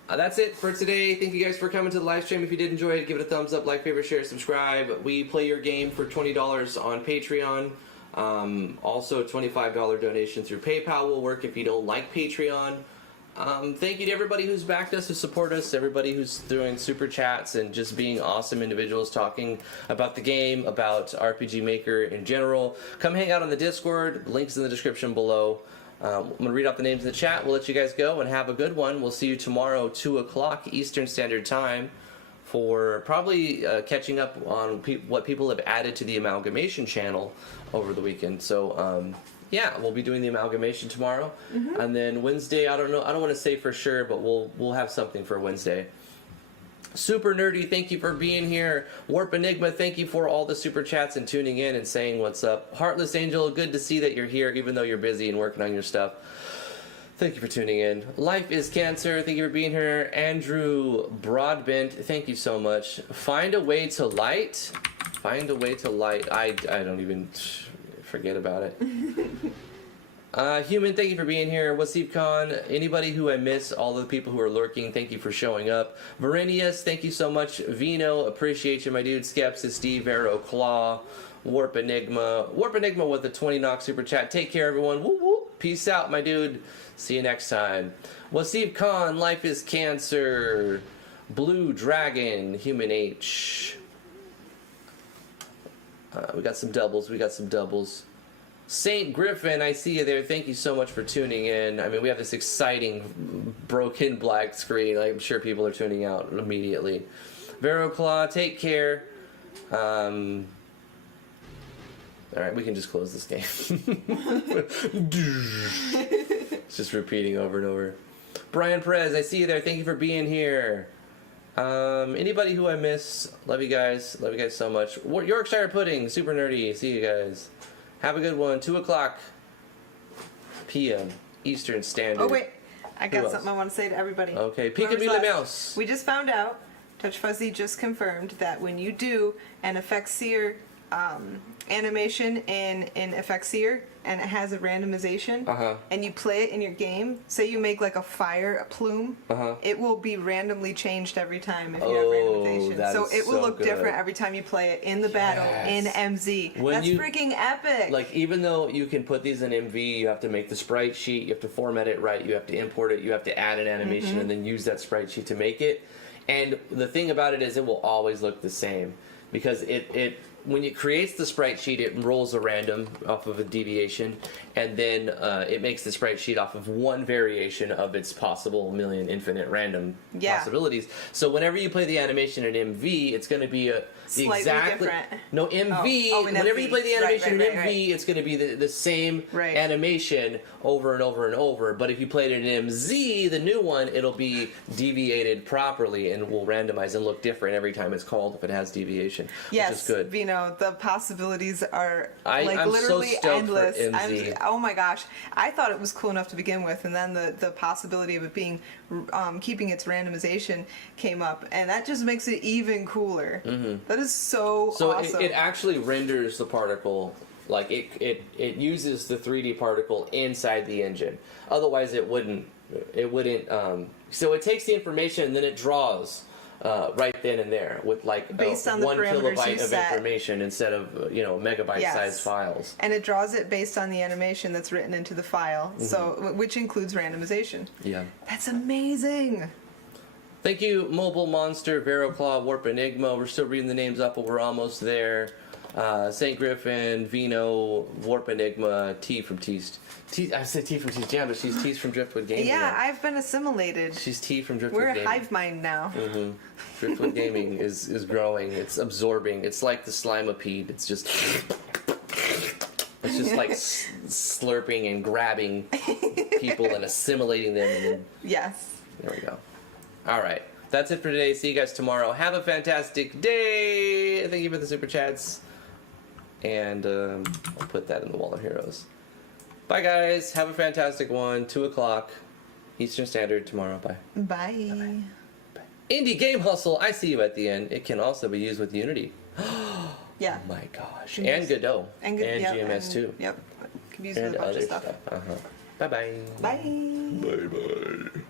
That's it for today. Thank you guys for coming to the live stream. If you did enjoy it, give it a thumbs up, like, favorite, share, subscribe. We play your game for $20 on Patreon. Also, a $25 donation through PayPal will work if you don't like Patreon. Thank you to everybody who's backed us, who support us, everybody who's doing super chats and just being awesome individuals talking about the game, about RPG Maker in general. Come hang out on the Discord. Links in the description below. I'm going to read out the names in the chat. We'll let you guys go and have a good one. We'll see you tomorrow, 2 o'clock Eastern Standard Time, for probably catching up on what people have added to the Amalgamation channel over the weekend. So, yeah, we'll be doing the Amalgamation tomorrow. And then Wednesday, I don't know. I don't want to say for sure, but we'll have something for Wednesday. Super Nerdy, thank you for being here. Warp Enigma, thank you for all the super chats and tuning in and saying what's up. Heartless Angel, good to see that you're here even though you're busy and working on your stuff. Thank you for tuning in. Life is Cancer, thank you for being here. Andrew Broadbent, thank you so much. Find a way to light. Find a way to light. I don't even forget about it. Human, thank you for being here. Wasif Khan, anybody who I miss, all the people who are lurking, thank you for showing up. Verenius, thank you so much. Vino, appreciate you, my dude. Skepsis, Steve, Vero, Claw, Warp Enigma with a 20 knock super chat. Take care, everyone. Woo woo. Peace out, my dude. See you next time. Wasif Khan, Life is Cancer, Blue Dragon, Human H. We got some doubles. Saint Griffin, I see you there. Thank you so much for tuning in. I mean, we have this exciting broken black screen. I'm sure people are tuning out immediately. Vero Claw, take care. All right, we can just close this game. It's just repeating over and over. Brian Perez, I see you there. Thank you for being here. Anybody who I miss, love you guys. Love you guys so much. Yorkshire Pudding, super nerdy. See you guys. Have a good one. 2 o'clock p.m. Eastern Standard. Oh wait, I got else? something I want to say to everybody. Okay, Whoever's Peekaboo left. Mouse. We just found out, Touch Fuzzy just confirmed that when you do an Effectseer animation in Effectseer and it has a randomization, and you play it in your game, say you make like a fire plume, it will be randomly changed every time if you have randomization. that So is it will so look good. different every time you play it in the battle in MZ. When That's you- freaking epic. Like, even though you can put these in MV, you have to make the sprite sheet, you have to format it right, you have to import it, you have to add an animation and then use that sprite sheet to make it. And the thing about it is it will always look the same because it when it creates the sprite sheet, it rolls a random off of a deviation, and then it makes the sprite sheet off of one variation of its possible million infinite random possibilities. So whenever you play the animation in MV, it's going to be Slightly different. No, MV. Oh, in whenever MV. you play the animation Right, in MV, it's going to be the same Right. animation over and over and over. But if you played it in MZ, the new one, it'll be deviated properly and will randomize and look different every time it's called if it has deviation. Yes, which is good. Vino, the possibilities are I'm literally so stoked endless. for MZ. Oh my gosh, I thought it was cool enough to begin with, and then the possibility of it being keeping its randomization came up, and that just makes it even cooler. That is so awesome. it actually renders the particle. Like it uses the 3D particle inside the engine. Otherwise, it wouldn't. So it takes the information and then it draws right then and there with like Based on the 1 parameters kilobyte you of set. information instead of megabyte Yes. sized files. And it draws it based on the animation that's written into the file, so which includes randomization. Yeah. That's amazing. Thank you, Mobile Monster, Veroclaw, Warp Enigma. We're still reading the names up, but we're almost there. St. Griffin, Vino, Warp Enigma, T from Teased. I said T from Teased Jam, but she's T from Driftwood Gaming. Yeah, I've been assimilated. She's T from Driftwood We're a Gaming. hive mind now. Driftwood Gaming is growing. It's absorbing. It's like the Slimipede. It's just like slurping and grabbing people and assimilating them. And then, Yes. there we go. All right. That's it for today. See you guys tomorrow. Have a fantastic day. Thank you for the super chats. And I'll put that in the Wall of Heroes. Bye, guys. Have a fantastic one. 2 o'clock Eastern Standard tomorrow. Bye. Bye. Indie Game Hustle. I see you at the end. It can also be used with Unity. Yeah. Oh my gosh. Yes. And Godot. And GMS and, too. Yep. Can be used And with a bunch other of stuff. stuff. Bye-bye. Bye. Bye-bye.